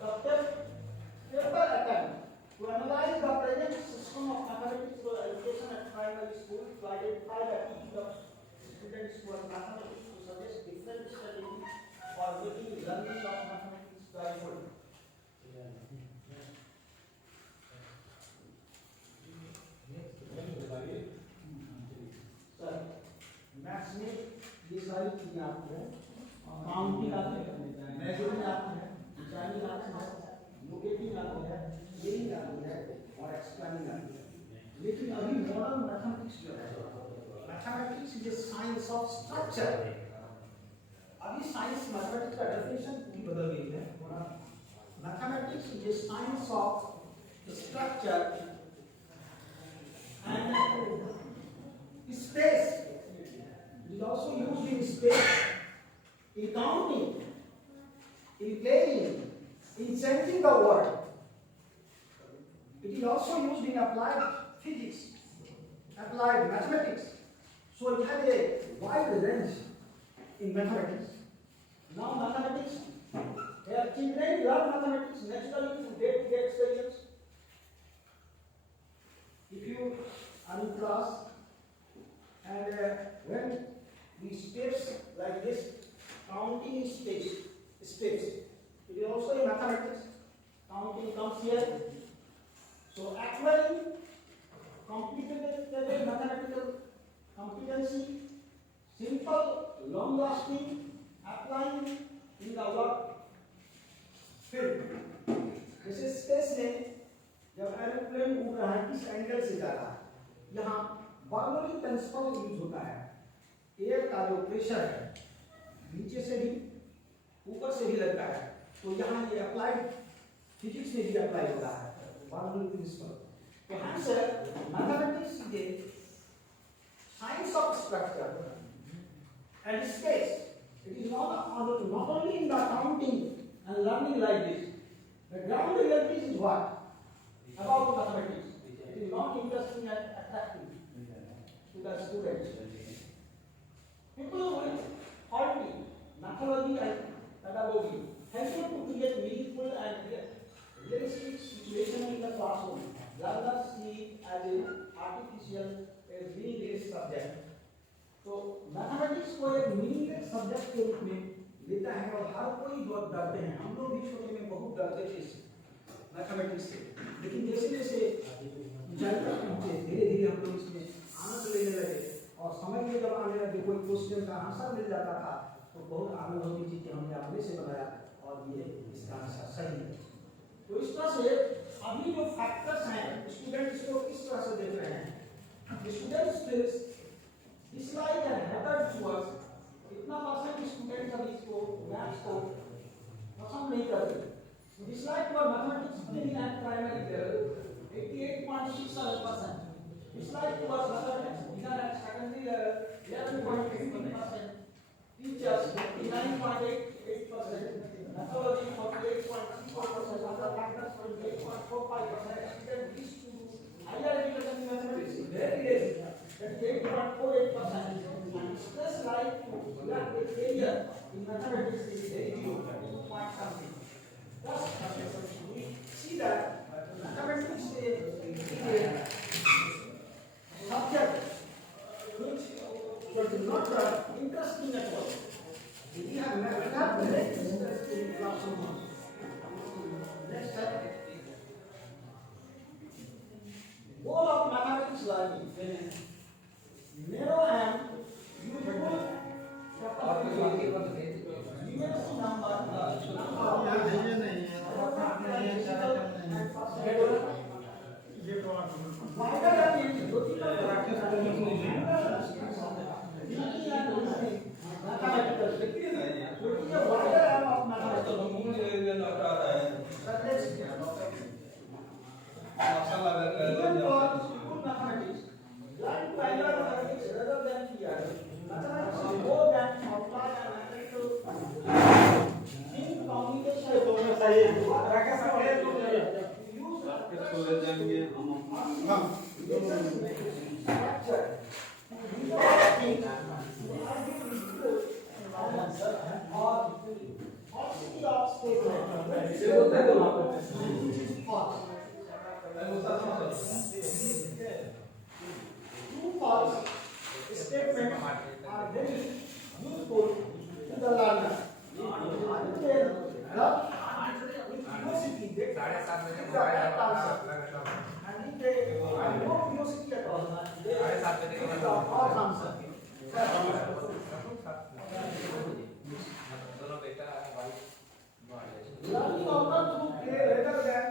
The paper attempt to analyze the present system of mathematics education at primary school to identify the attitude of students towards mathematics to suggest different strategies for making learning of mathematics joyful. Maths में ये सारी चीजें आती है, counting आती है, measuring आती है, डिजाइनिंग आती है, लोकेटिंग आती है, स्केलिंग आती है और एक्सप्लेनिंग आती है। लेकिन अभी मॉडर्न मैथमेटिक्स जो है, mathematics is a science of structure. अभी साइंस मैथमेटिक्स का डेफिनेशन पूरी बदल गई है। Mathematics is a science of structure and space. It is also used in space, in counting, in playing, in changing the world. It is also used in applied physics, applied mathematics. So it has a wide range in mathematics. Now mathematics, children learn mathematics naturally through day-to-day experience. If you are in class and when we steps like this, counting is space. It is also in mathematics. Counting comes here. So acquiring complicated mathematical competency, simple, long-lasting, applying in the work field. जैसे space में जब aeroplane उड़ रहा है किस angle से जा रहा है, यहाँ बर्नौली प्रिंसिपल यूज होता है। एयर का जो प्रेशर है नीचे से भी ऊपर से भी लगता है, तो यहाँ ये अप्लाइड फिजिक्स में भी अप्लाई होता है बर्नौली प्रिंसिपल। तो hence mathematics is a science of structure and space. It is not only in the counting and learning like this. The ground reality is what about mathematics. It is not interesting and attractive to the students. learners see as a artificial, a meaningless subject. तो mathematics को एक meaningless subject के रूप में लेता है और हर कोई बहुत डरते हैं। हम लोग भी छोटे में बहुत डरते थे मैथमेटिक्स से, लेकिन जैसे जैसे ऊंचाई पर पहुंचे धीरे धीरे हम लोग इसमें आनंद लेने लगे और समझ में जब आने लगे कोई क्वेश्चन का आंसर मिल जाता था तो बहुत आनंद होती थी कि हमने अपने से बनाया और ये इसका आंसर सही है। तो इस तरह से अभी जो फैक्टर्स हैं स्टूडेंट इसको किस तरह से देख रहे हैं। Students dislike and hatred towards, कितना परसेंट स्टूडेंट अभी इसको मैथ्स को पसंद नहीं करते। Dislike for mathematics being at primary level 88.67%. Dislike towards mathematics being at secondary level 11.15%. Teachers 59.88%. Methodology 48.34%. Other factors 28.45%. Students wish to do higher education in mathematics very less. 8.48%, and stress like to failure in mathematics is very low, 2 point something. Thus, we see that mathematics is a subject which is not interesting at all. We have not very interesting classroom. Next step. Goal of mathematics learning. Narrow and useful numerical statements are very useful to the learner. Learning outcome through play rather than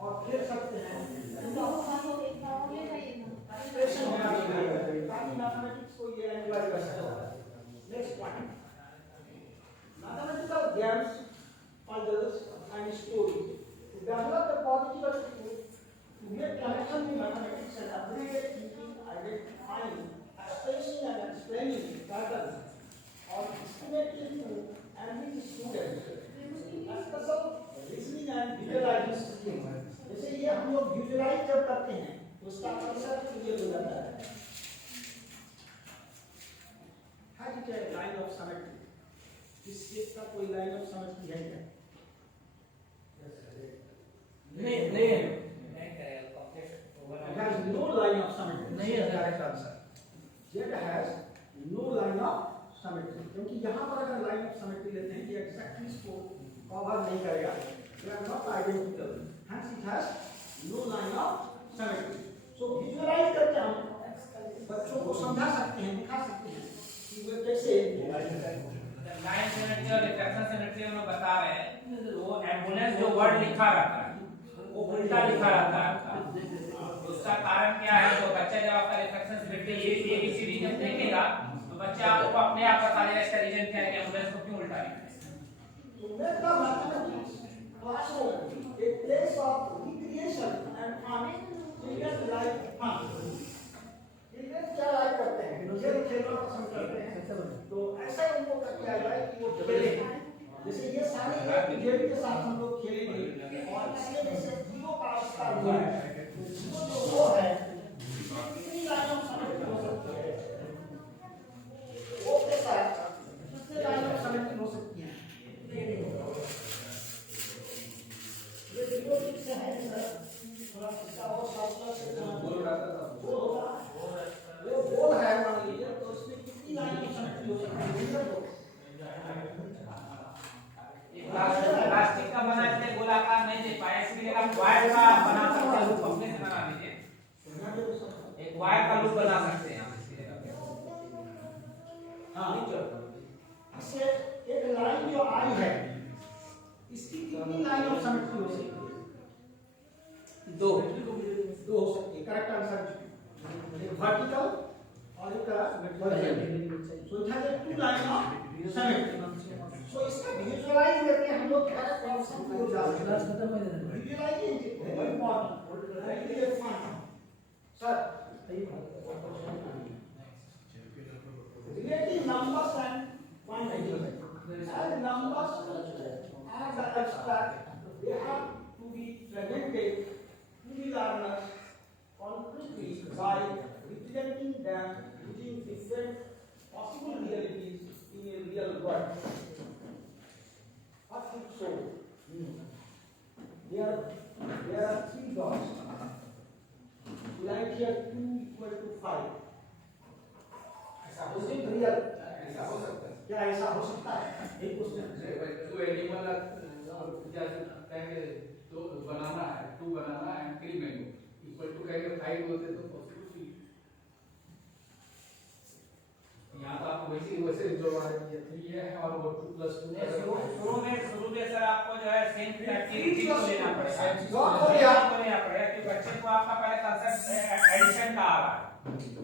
और खेल सकते हैं ताकि mathematics को ये analyse कर सके। Next point, mathematical games, puzzles and stories to develop the positive attitude to make connection with mathematics and everyday thinking, identifying, expressing and explaining patterns or estimating to every student. Special listening and visualizing skills. जैसे ये हम लोग visualise जब करते हैं तो उसका असर क्लियर हो जाता है। How to tell line of symmetry, इस चीज का कोई लाइन ऑफ सिमेट्री है क्या? नहीं it has no line of symmetry. नहीं है correct answer. Z has no line of symmetry, क्योंकि यहाँ पर अगर लाइन ऑफ सिमेट्री लेते हैं कि एग्जैक्टली इसको कवर नहीं करेगा, they are not identical. Hence it has no line of symmetry. So visualize करके हम बच्चों को समझा सकते हैं, दिखा सकते हैं कि वो कैसे लाइन सिमेट्री और रिफ्लेक्शन सिमेट्री हम बता रहे हैं। वो एम्बुलेंस जो वर्ड लिखा रहता है वो उल्टा लिखा रहता है आपका। उसका कारण क्या है? तो बच्चा जब आपका रिफ्लेक्शन सिमेट्री ये ABCD जब देखेगा तो बच्चा आपको अपने आप बता देगा इसका रीजन क्या है कि एम्बुलेंस को क्यों उल्टा लिखा है। To make the mathematics classroom a place of recreation and fun, children like fun. Children cricket क्या लाइक करते हैं, खेल खेलना पसंद करते हैं, तो ऐसा उनको किया जाए कि वो खेले। जैसे ये सारे गेम के साथ हम लोग खेलेंगे और इसमें जैसे जीरो का आविष्कार हुआ है, तो जीरो जो वो है कितनी लाइनों में सम्मिलित हो सकती है, वो के साथ कितनी लाइनों में सम्मिलित हो सकती है, ये जीरो से है सर, थोड़ा इसका और फासला से वो होगा, वो गोल है मान लीजिए, तो उसमें कितनी लाइनों में सम्मिलित हो सकती है, प्लास्टिक का बना इसलिए गोलाकार नहीं दे पाए, इसलिए आप वायर का बना सकते हैं, लूप अपने से बना लीजिए, एक वायर का लूप बना सकते हैं आप इसलिए। हाँ इससे एक लाइन जो आई है इसकी कितनी लाइन ऑफ समिति हो सकती है, दो हो सकती है, करेक्ट आंसर एक वर्टिकल और एक horizontal, so it has two line of symmetry. So इसका विजुअलाइज करके हम लोग क्या कॉन्सेप्ट को जान सकते हैं, visualise is very important sir. Relating numbers and quantities. As numbers as are abstract, they have to be presented to the learners concretely by representing them using different possible realities in a real world. What is so? There are three dots. We write here 2 equal to 5. Real ऐसा हो सकता है क्या ऐसा हो सकता है, एक क्वेश्चन टू एनिमल जैसे कहेंगे तो बनाना है, टू बनाना है, 3 मैंगो इक्वल टू कहेंगे 5 होते तो पॉसिबल यहाँ तो आपको वैसे जो है 3 है और वो 2 + 2 शुरू में सर आपको जो है सेम चीज को लेना पड़ेगा, कि बच्चे को आपका पहले कांसेप्ट एडिशन का आ रहा है,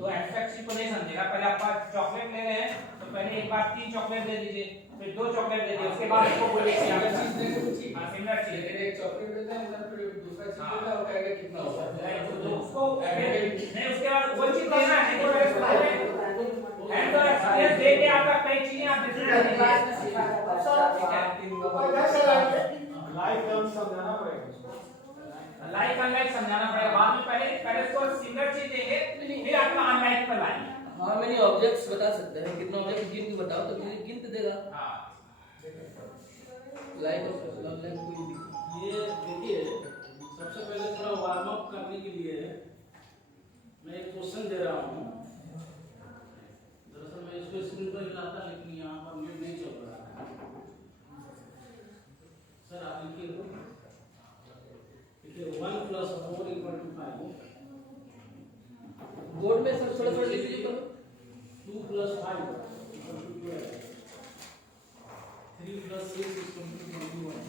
तो एब्स्ट्रैक्ट चीज को नहीं समझेगा। पहले आप चॉकलेट ले रहे हैं तो पहले एक बार 3 चॉकलेट दे दीजिए, फिर 2 चॉकलेट दे दीजिए, उसके बाद उसको बोलिए कि आप चीज दे दो, हां सिमिलर चीज लेकिन एक चॉकलेट देते हैं उधर फिर दूसरा चीज देता है और कहेगा कितना होगा तो उसको नहीं, उसके बाद वो चीज देना है तो एंड तो एक्सपीरियंस दे के आपका कई चीजें आप डिफरेंट कर देंगे। लाइक टर्म समझाना पड़ेगा, लाइक अनलाइक समझाना पड़ेगा बाद में, पहले उसको सिमिलर चीज देंगे फिर आपका अनलाइक पर लाएंगे। हाँ मैंने ऑब्जेक्ट्स बता सकते हैं, कितना ऑब्जेक्ट गिन के बताओ तो गिन के देगा। हां लाइक और ऑनलाइन कोई ये देखिए सबसे पहले थोड़ा वार्म अप करने के लिए मैं एक क्वेश्चन दे रहा हूँ। दरअसल मैं इसको स्क्रीन पर हिलाता लेकिन यहाँ पर म्यूट नहीं चल रहा है। सर आप लिखिए 1 + 4 = 5। बोर्ड में सब थोड़ा थोड़ा लिख लीजिए करो। 2 + 5 = 12। 3 + 6 = 21।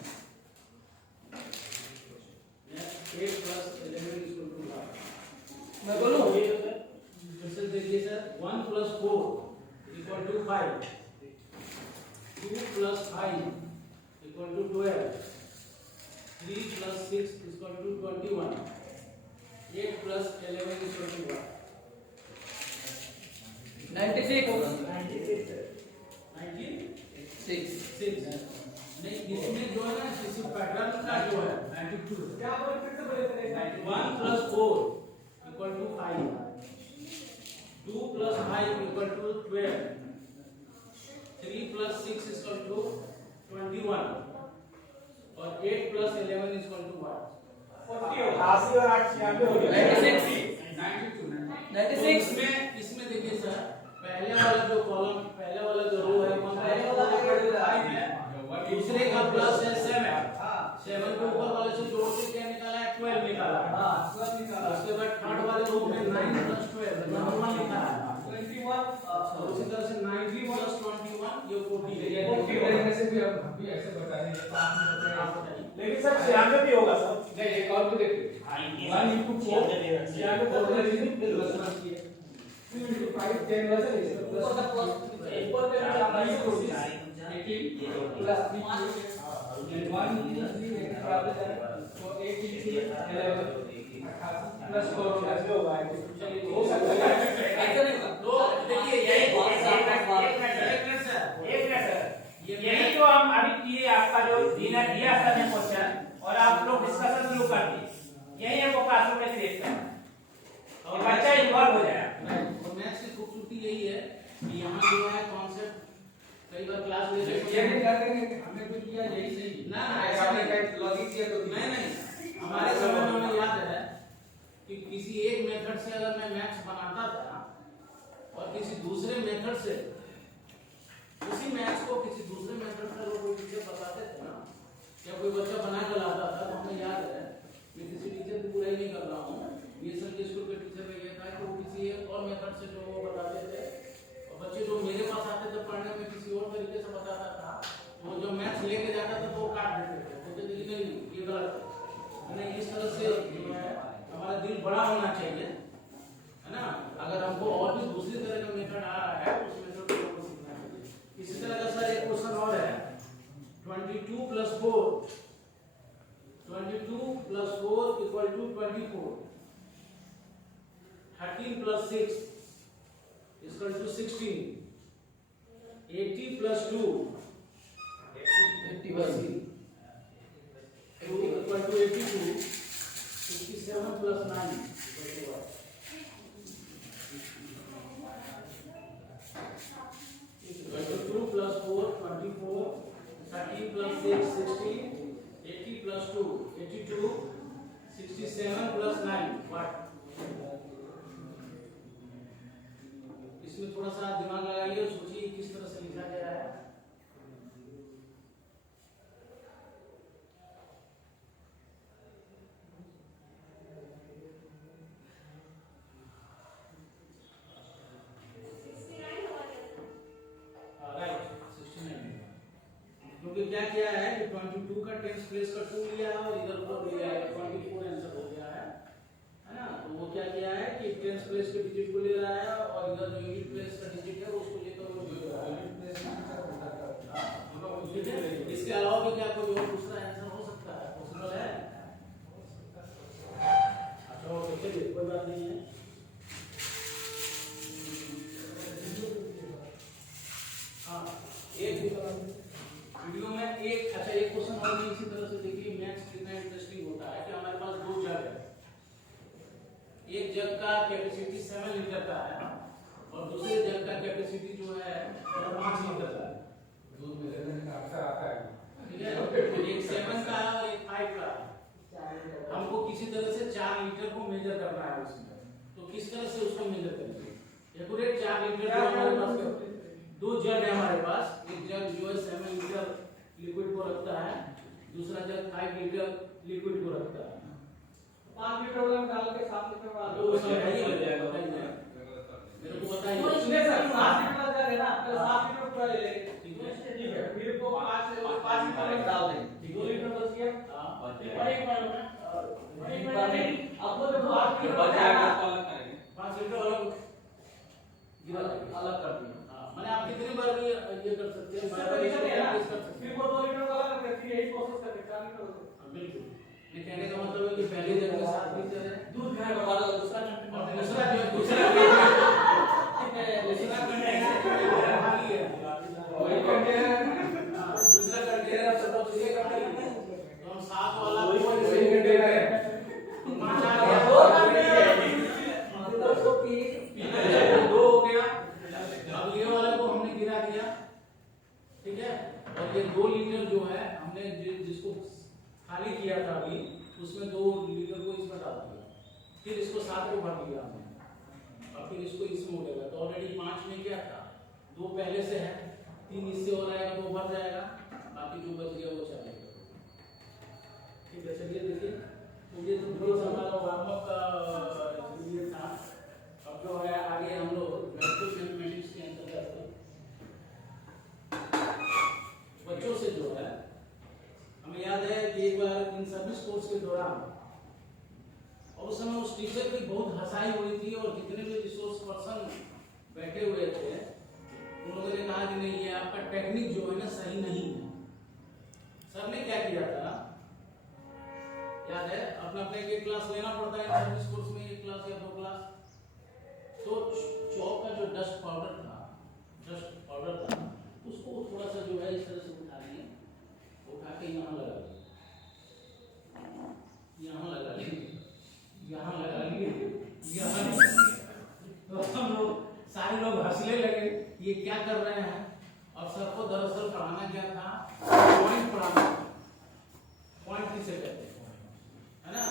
8 + 11 = 1। मैं बोलूं जैसे देखिए सर 1 + 4 = 5, 2 + 5 = 12, 3 + 6 = 21, 8 + 11 = 1। 96 नहीं इसमें जो है ना इसी पैटर्न का जो है 92 क्या बोले फिर से बोले 1 + 4 = 5, 2 + 5 = 12, 3 + 6 = 21 और 8 + 11 = 1। 40 होगा 80 और 8 96 हो गया 96 इसमें देखिए सर पहले वाला जो कॉलम पहले वाला जो रो है दूसरे का प्लस है 7 के ऊपर वाले से जोड़ के क्या निकाला है 12 निकाला उसके बाद थर्ड वाले रो में 9 + 12 नंबर 1 लिखा है 21 उसी तरह से 90 + 21 ये 40 है तरीके से भी हम भी ऐसे बता देंगे लेकिन सर 96 भी होगा सर नहीं एक और भी देखिए 1 × 4 96 और प्लस 1 किए 2 × 5 10 वैसे प्लस ऊपर में क्या है 18 प्लस 3 and 1 बराबर है तो 8 × 3 11 प्लस 4 ऐसे होगा चलिए हो सकता है कि यहाँ जो है कॉन्सेप्ट कई बार क्लास ले रहे ये भी कर देंगे, हमने कुछ किया यही सही। ना ऐसा ऐसा नहीं नहीं है, लॉजिक किया तो नहीं हमारे समय में हमें याद है कि किसी एक मेथड से अगर मैं मैथ्स बनाता था और किसी दूसरे मेथड से उसी मैथ्स को किसी दूसरे मेथड से अगर कोई टीचर बताते थे ना या कोई बच्चा बना कर लाता था तो हमें याद है, मैं किसी टीचर की बुराई नहीं कर रहा हूँ, बीएसएल के स्कूल के टीचर में यह था कि वो किसी एक और मेथड से जो वो बताते थे और बच्चे जो मेरे पास आते थे पढ़ने में किसी और तरीके से बताता था, वो जो मैथ्स लेके जाता था तो वो काट देते थे, कहते थे नहीं ये गलत है। इस तरह से जो है हमारा दिल बड़ा होना चाहिए, है ना। अगर हमको और भी दूसरी तरह का मेथड आ रहा है उस मेथड को हमको सीखना चाहिए। इसी तरह का सर एक क्वेश्चन और है 22 + 4 22 + 4 = 24 13 + 6 = 16 80 + 2 81 2 = 82 67 + 9 = what? 22 + 4 24 13 + 6 16 80 + 2 82 67 + 9 what? इसमें थोड़ा सा दिमाग लगाइए और सोचिए किस तरह से लिखा गया है। क्योंकि क्या किया है कि 22 का 10th प्लेस का 2 लिया है और इधर 4 लिया है, 24 आंसर हो गया है ना। तो वो क्या किया है कि 10th प्लेस के डिजिट को ले रहा है और इधर जो यूनिट प्लेस का डिजिट है उसको लेकर वो ले रहा है। इसके अलावा भी क्या कोई और दूसरा आंसर हो सकता है? पॉसिबल है? अच्छा ओके चलिए कोई बात नहीं है। हाँ एक वीडियो में एक अच्छा एक क्वेश्चन और भी इसी तरह से देखिए, मैथ्स कितना इंटरेस्टिंग होता है कि हमारे पास दो जग है, एक जग का कैपेसिटी 7 लीटर का है और दूसरे जग का कैपेसिटी जो है 5 लीटर का है। दूध में लेने का अक्सर आता है, ठीक है, एक 7 का है और एक 5 का है। हमको किसी तरह से 4 लीटर को मेजर करना है उसमें, तो किस तरह से उसको मेजर करेंगे? एक्यूरेट 4 लीटर जो हमारे पास दो जग है हमारे पास, एक जग जो है 7 लीटर लिक्विड को रखता है, दूसरा जग 5 लीटर लिक्विड को रखता है। 5 लीटर वाला डाल के 7 लीटर वाला तो समझाइए बताइए मेरे को बताइए। उसमें सर 7 लीटर का है ना, तो 7 लीटर पूरा ले लेंगे। ठीक है ठीक है, फिर को 5 लीटर में डाल देंगे, 2 लीटर बच गया। हां और एक बार नहीं, आपको जो 5 लीटर बचा का के अलग करेंगे। 5 लीटर अलग गिरा अलग कर दिया। मैंने आप कितनी बार भी ये कर सकते हैं, बार-बार इससे इसको है ना, प्रैक्टिस कर सकते फिर वो 2 लीटर वाला करते हैं, फिर यही प्रोसेस करते हैं 4 लीटर होते हैं। हैं। बिल्कुल, ये कहने का मतलब है कि पहले जग में 7 लीटर है दूध का है वाला दूसरा और दूसरा कंटेनर खाली है। वही कंटेनर दूसरा कंटेनर सपोज ये कंटेनर तो हम 7 वाला वही को कंटेनर है। 5 आ गया, दो 2 हो गया। अब ये वाला को हमने गिरा दिया, ठीक है, और ये 2 लीटर जो है हमने जिसको खाली किया था अभी उसमें 2 लीटर को इसमें डाल दिया, फिर इसको 7 को भर दिया हमने और फिर इसको इसमें उड़ेगा। तो ऑलरेडी 5 में क्या था, 2 पहले से है, 3 इससे हो जाएगा, 2 भर जाएगा, बाकी जो बच गया वो चलेगा। ठीक है चलिए देखिए, तो ये तो थोड़ा सा हमारा वार्म अप का ये था। अब जो है आगे हम लोग मैथमेटिक्स के अंतर्गत बच्चों से जो है हमें याद है कि एक बार इन सर्विस कोर्स के दौरान और उस समय उस टीचर की बहुत हंसाई हुई थी और जितने भी रिसोर्स पर्सन बैठे हुए थे उन लोगों ने कहा कि नहीं ये आपका टेक्निक जो है ना सही नहीं है। सर ने क्या किया था याद है, अपना अपने एक क्लास लेना पड़ता है सर्विस कोर्स में, 1 क्लास या 2 क्लास। तो चौक का जो डस्ट पाउडर था उसको थोड़ा सा जो है इस तरह से उठा लिए, उठा के यहाँ लगा लिए, यहाँ लगा लिए, यहाँ लगा लिए, यहाँ लगा लिए। तो हम लोग सारे लोग हंसी हंसने लगे ये क्या कर रहे हैं। और सर को दरअसल पढ़ाना क्या था, पॉइंट पढ़ाना। पॉइंट किसे कहते हैं, है ना।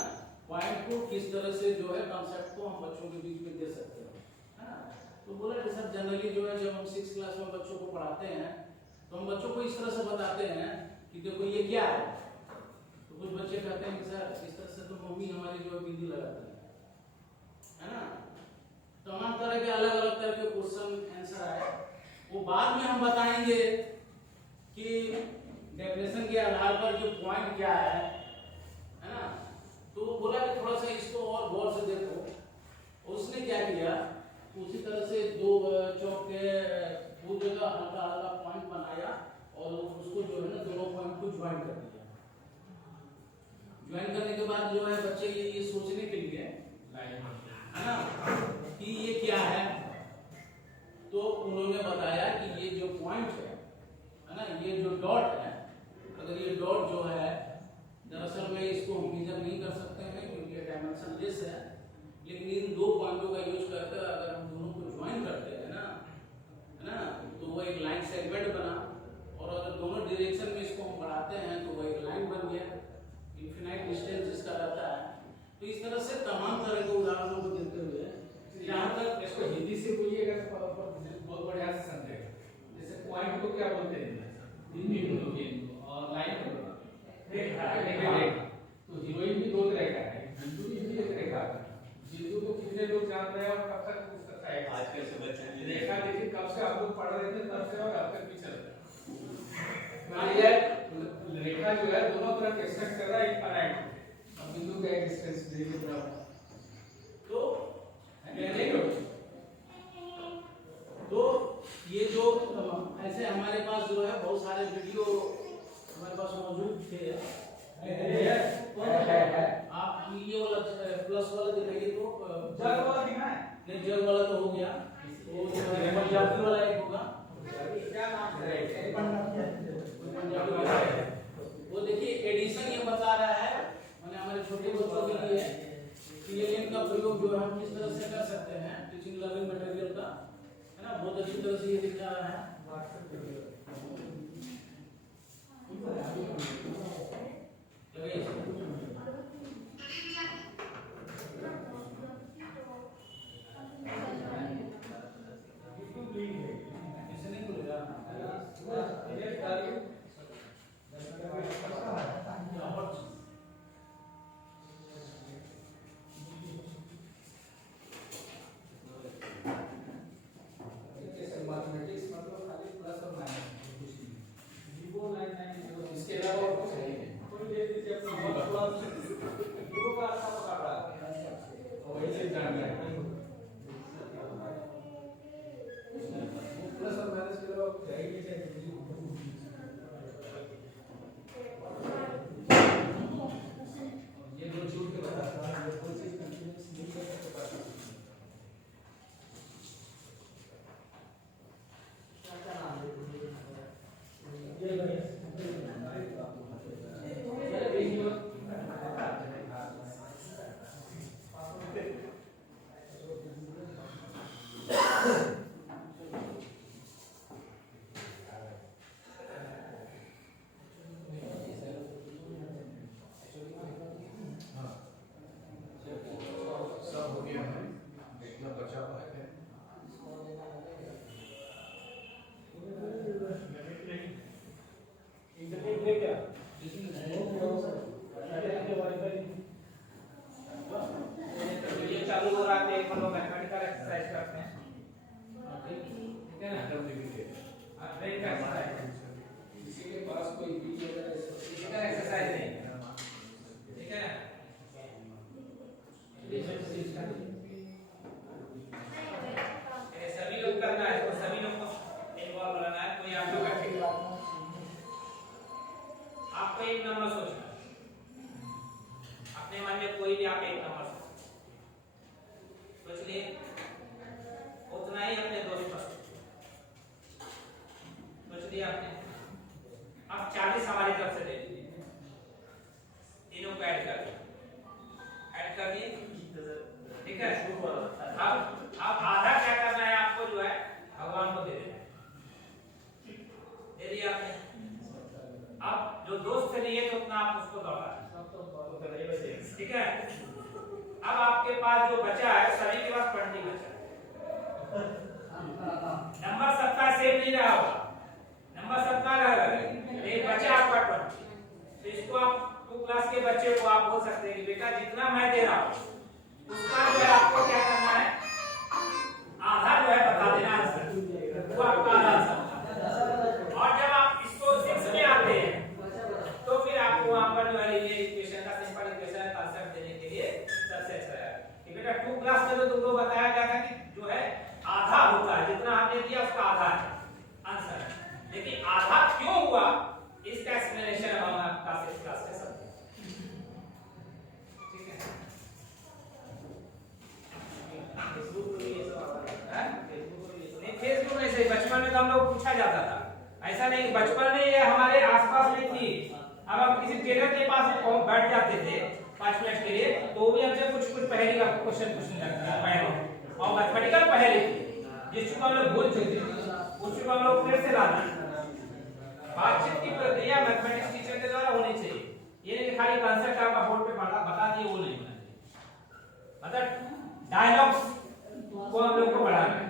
पॉइंट को किस तरह से जो है कॉन्सेप्ट को हम बच्चों के बीच में दे सकते हैं, है ना। तो बोला कि सर जनरली जो है जब हम 6th क्लास में बच्चों को पढ़ाते हैं तो हम बच्चों को इस तरह से बताते हैं कि देखो ये क्या है। तो कुछ बच्चे कहते हैं कि सर इस तरह से तो मम्मी हमारी जो है बिंदी लगाती है ना। तमाम तरह के अलग अलग तरह के क्वेश्चन आंसर आए, वो बाद में हम बताएंगे कि डेफिनेशन के आधार पर जो पॉइंट क्या है ना। तो वो बोला कि थोड़ा सा इसको और गौर से देखो। उसने क्या किया, उसी तरह से दो चौक के दो जगह हल्का हल्का पॉइंट बनाया और उसको जो है ना दोनों पॉइंट को ज्वाइन कर दिया। ज्वाइन करने के बाद जो है बच्चे ये सोचने के लिए है ना कि ये क्या है। तो उन्होंने बताया कि ये जो पॉइंट है ना, ये जो डॉट है, अगर ये डॉट जो है दरअसल में इसको हम मेजर नहीं कर सकते हैं क्योंकि डायमेंशन लेस है, लेकिन इन दो पॉइंटों का यूज करके अगर हम दोनों को ज्वाइन करते हैं ना, है ना, तो वो एक लाइन सेगमेंट बना। और अगर दोनों डायरेक्शन में इसको हम बढ़ाते हैं तो वो एक लाइन बन गया, इनफिनाइट डिस्टेंस जिसका रहता है। तो इस तरह से तमाम तरह के उदाहरणों को देते हुए यहाँ तक इसको हिंदी से बोलिएगा तो बहुत बढ़िया से समझेगा। जैसे पॉइंट को क्या बोलते हैं बिंदु, और लाइन को रेखा। तो हीरोइन भी दो तरह का है, बिंदु भी एक रेखा है। बिंदु को कितने लोग जानते हैं और कब तक पूछ सकता है आजकल से बच्चे। रेखा देखिए कब से आप लोग पढ़ रहे थे तब से और अब तक भी चल रहा है। रेखा जो है दोनों तरफ एक्सटेंड कर रहा है इनफाइनाइट, और बिंदु का एक डिस्टेंस दे के बराबर। तो ये जो ऐसे हमारे पास जो है बहुत सारे वीडियो हमारे पास मौजूद थे। आप ये वाला प्लस वाला दिखाइए तो जग वाला दिखा है नहीं, जग वाला तो हो गया, वो पंजाबी वाला एक होगा। क्या नाम है पंजाबी वाला वो देखिए एडिशन ये बता रहा है मैंने हमारे छोटे बच्चों के लिए कि ये लिंक का प्रयोग जो है हम किस तरह से कर सकते हैं टीचिंग लर्निंग मटेरियल का, है ना। बहुत अच्छी तरह से ये दिखा रहा है। ठीक है। अब आधा क्या करना है आपको जो है उतना आप उसको लौटा दें। ठीक है, अब आपके पास जो बचा है, सभी के पास 20 बचा है। नंबर सबका सेम नहीं रहा होगा, नंबर सबका अलग, एक बचा आपका 20। तो इसको आप 2 क्लास के बच्चे को आप बोल सकते हैं कि बेटा जितना मैं दे रहा हूँ उसका जो है आपको क्या करना है, आधा जो है बता देना आंसर, वो आपका आधा आंसर। और जब आप इसको 6 में आते हैं तो फिर आपको वहां पर जो है ये इक्वेशन का सिंपल इक्वेशन का कांसेप्ट देने के लिए सबसे अच्छा है कि बेटा 2 क्लास में तो तुमको बताया गया था कि जो है आधा होता है, जितना आपने दिया उसका आधा है आंसर, लेकिन आधा क्यों हुआ इसका एक्सप्लेनेशन अब हम आपका 6 क्लास में समझेंगे। ठीक है, फेसबुक में से बचपन में तो हम लोग पूछा जाता था, ऐसा नहीं बचपन में ये हमारे आसपास में थी। अब हम किसी टेलर के पास बैठ जाते थे 5 मिनट के लिए, तो भी हमसे कुछ पहेली का क्वेश्चन पूछने लगता है पहले, और मैथमेटिकल पहेली जिसको हम लोग भूल चुके उसको हम लोग फिर से लाना। बातचीत की प्रक्रिया मैथमेटिक्स टीचर के द्वारा होनी चाहिए, ये नहीं खाली कांसेप्ट आपका बोर्ड पे बता दिए वो नहीं होना चाहिए, मतलब डायलॉग्स को हम लोग को बढ़ाना है।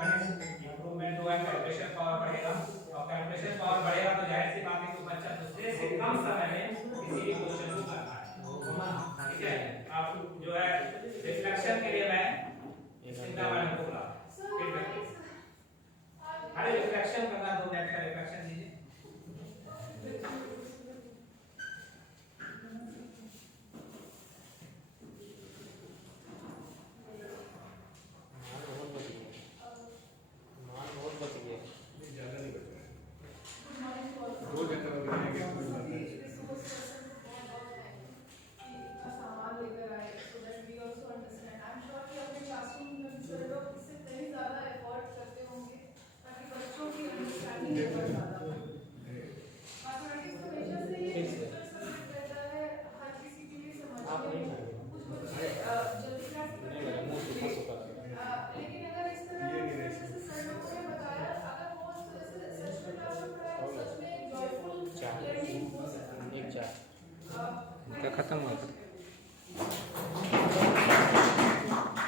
मैथमेटिक्स इंप्रूवमेंट हुआ है, कैलकुलेशन पावर बढ़ेगा और कैलकुलेशन पावर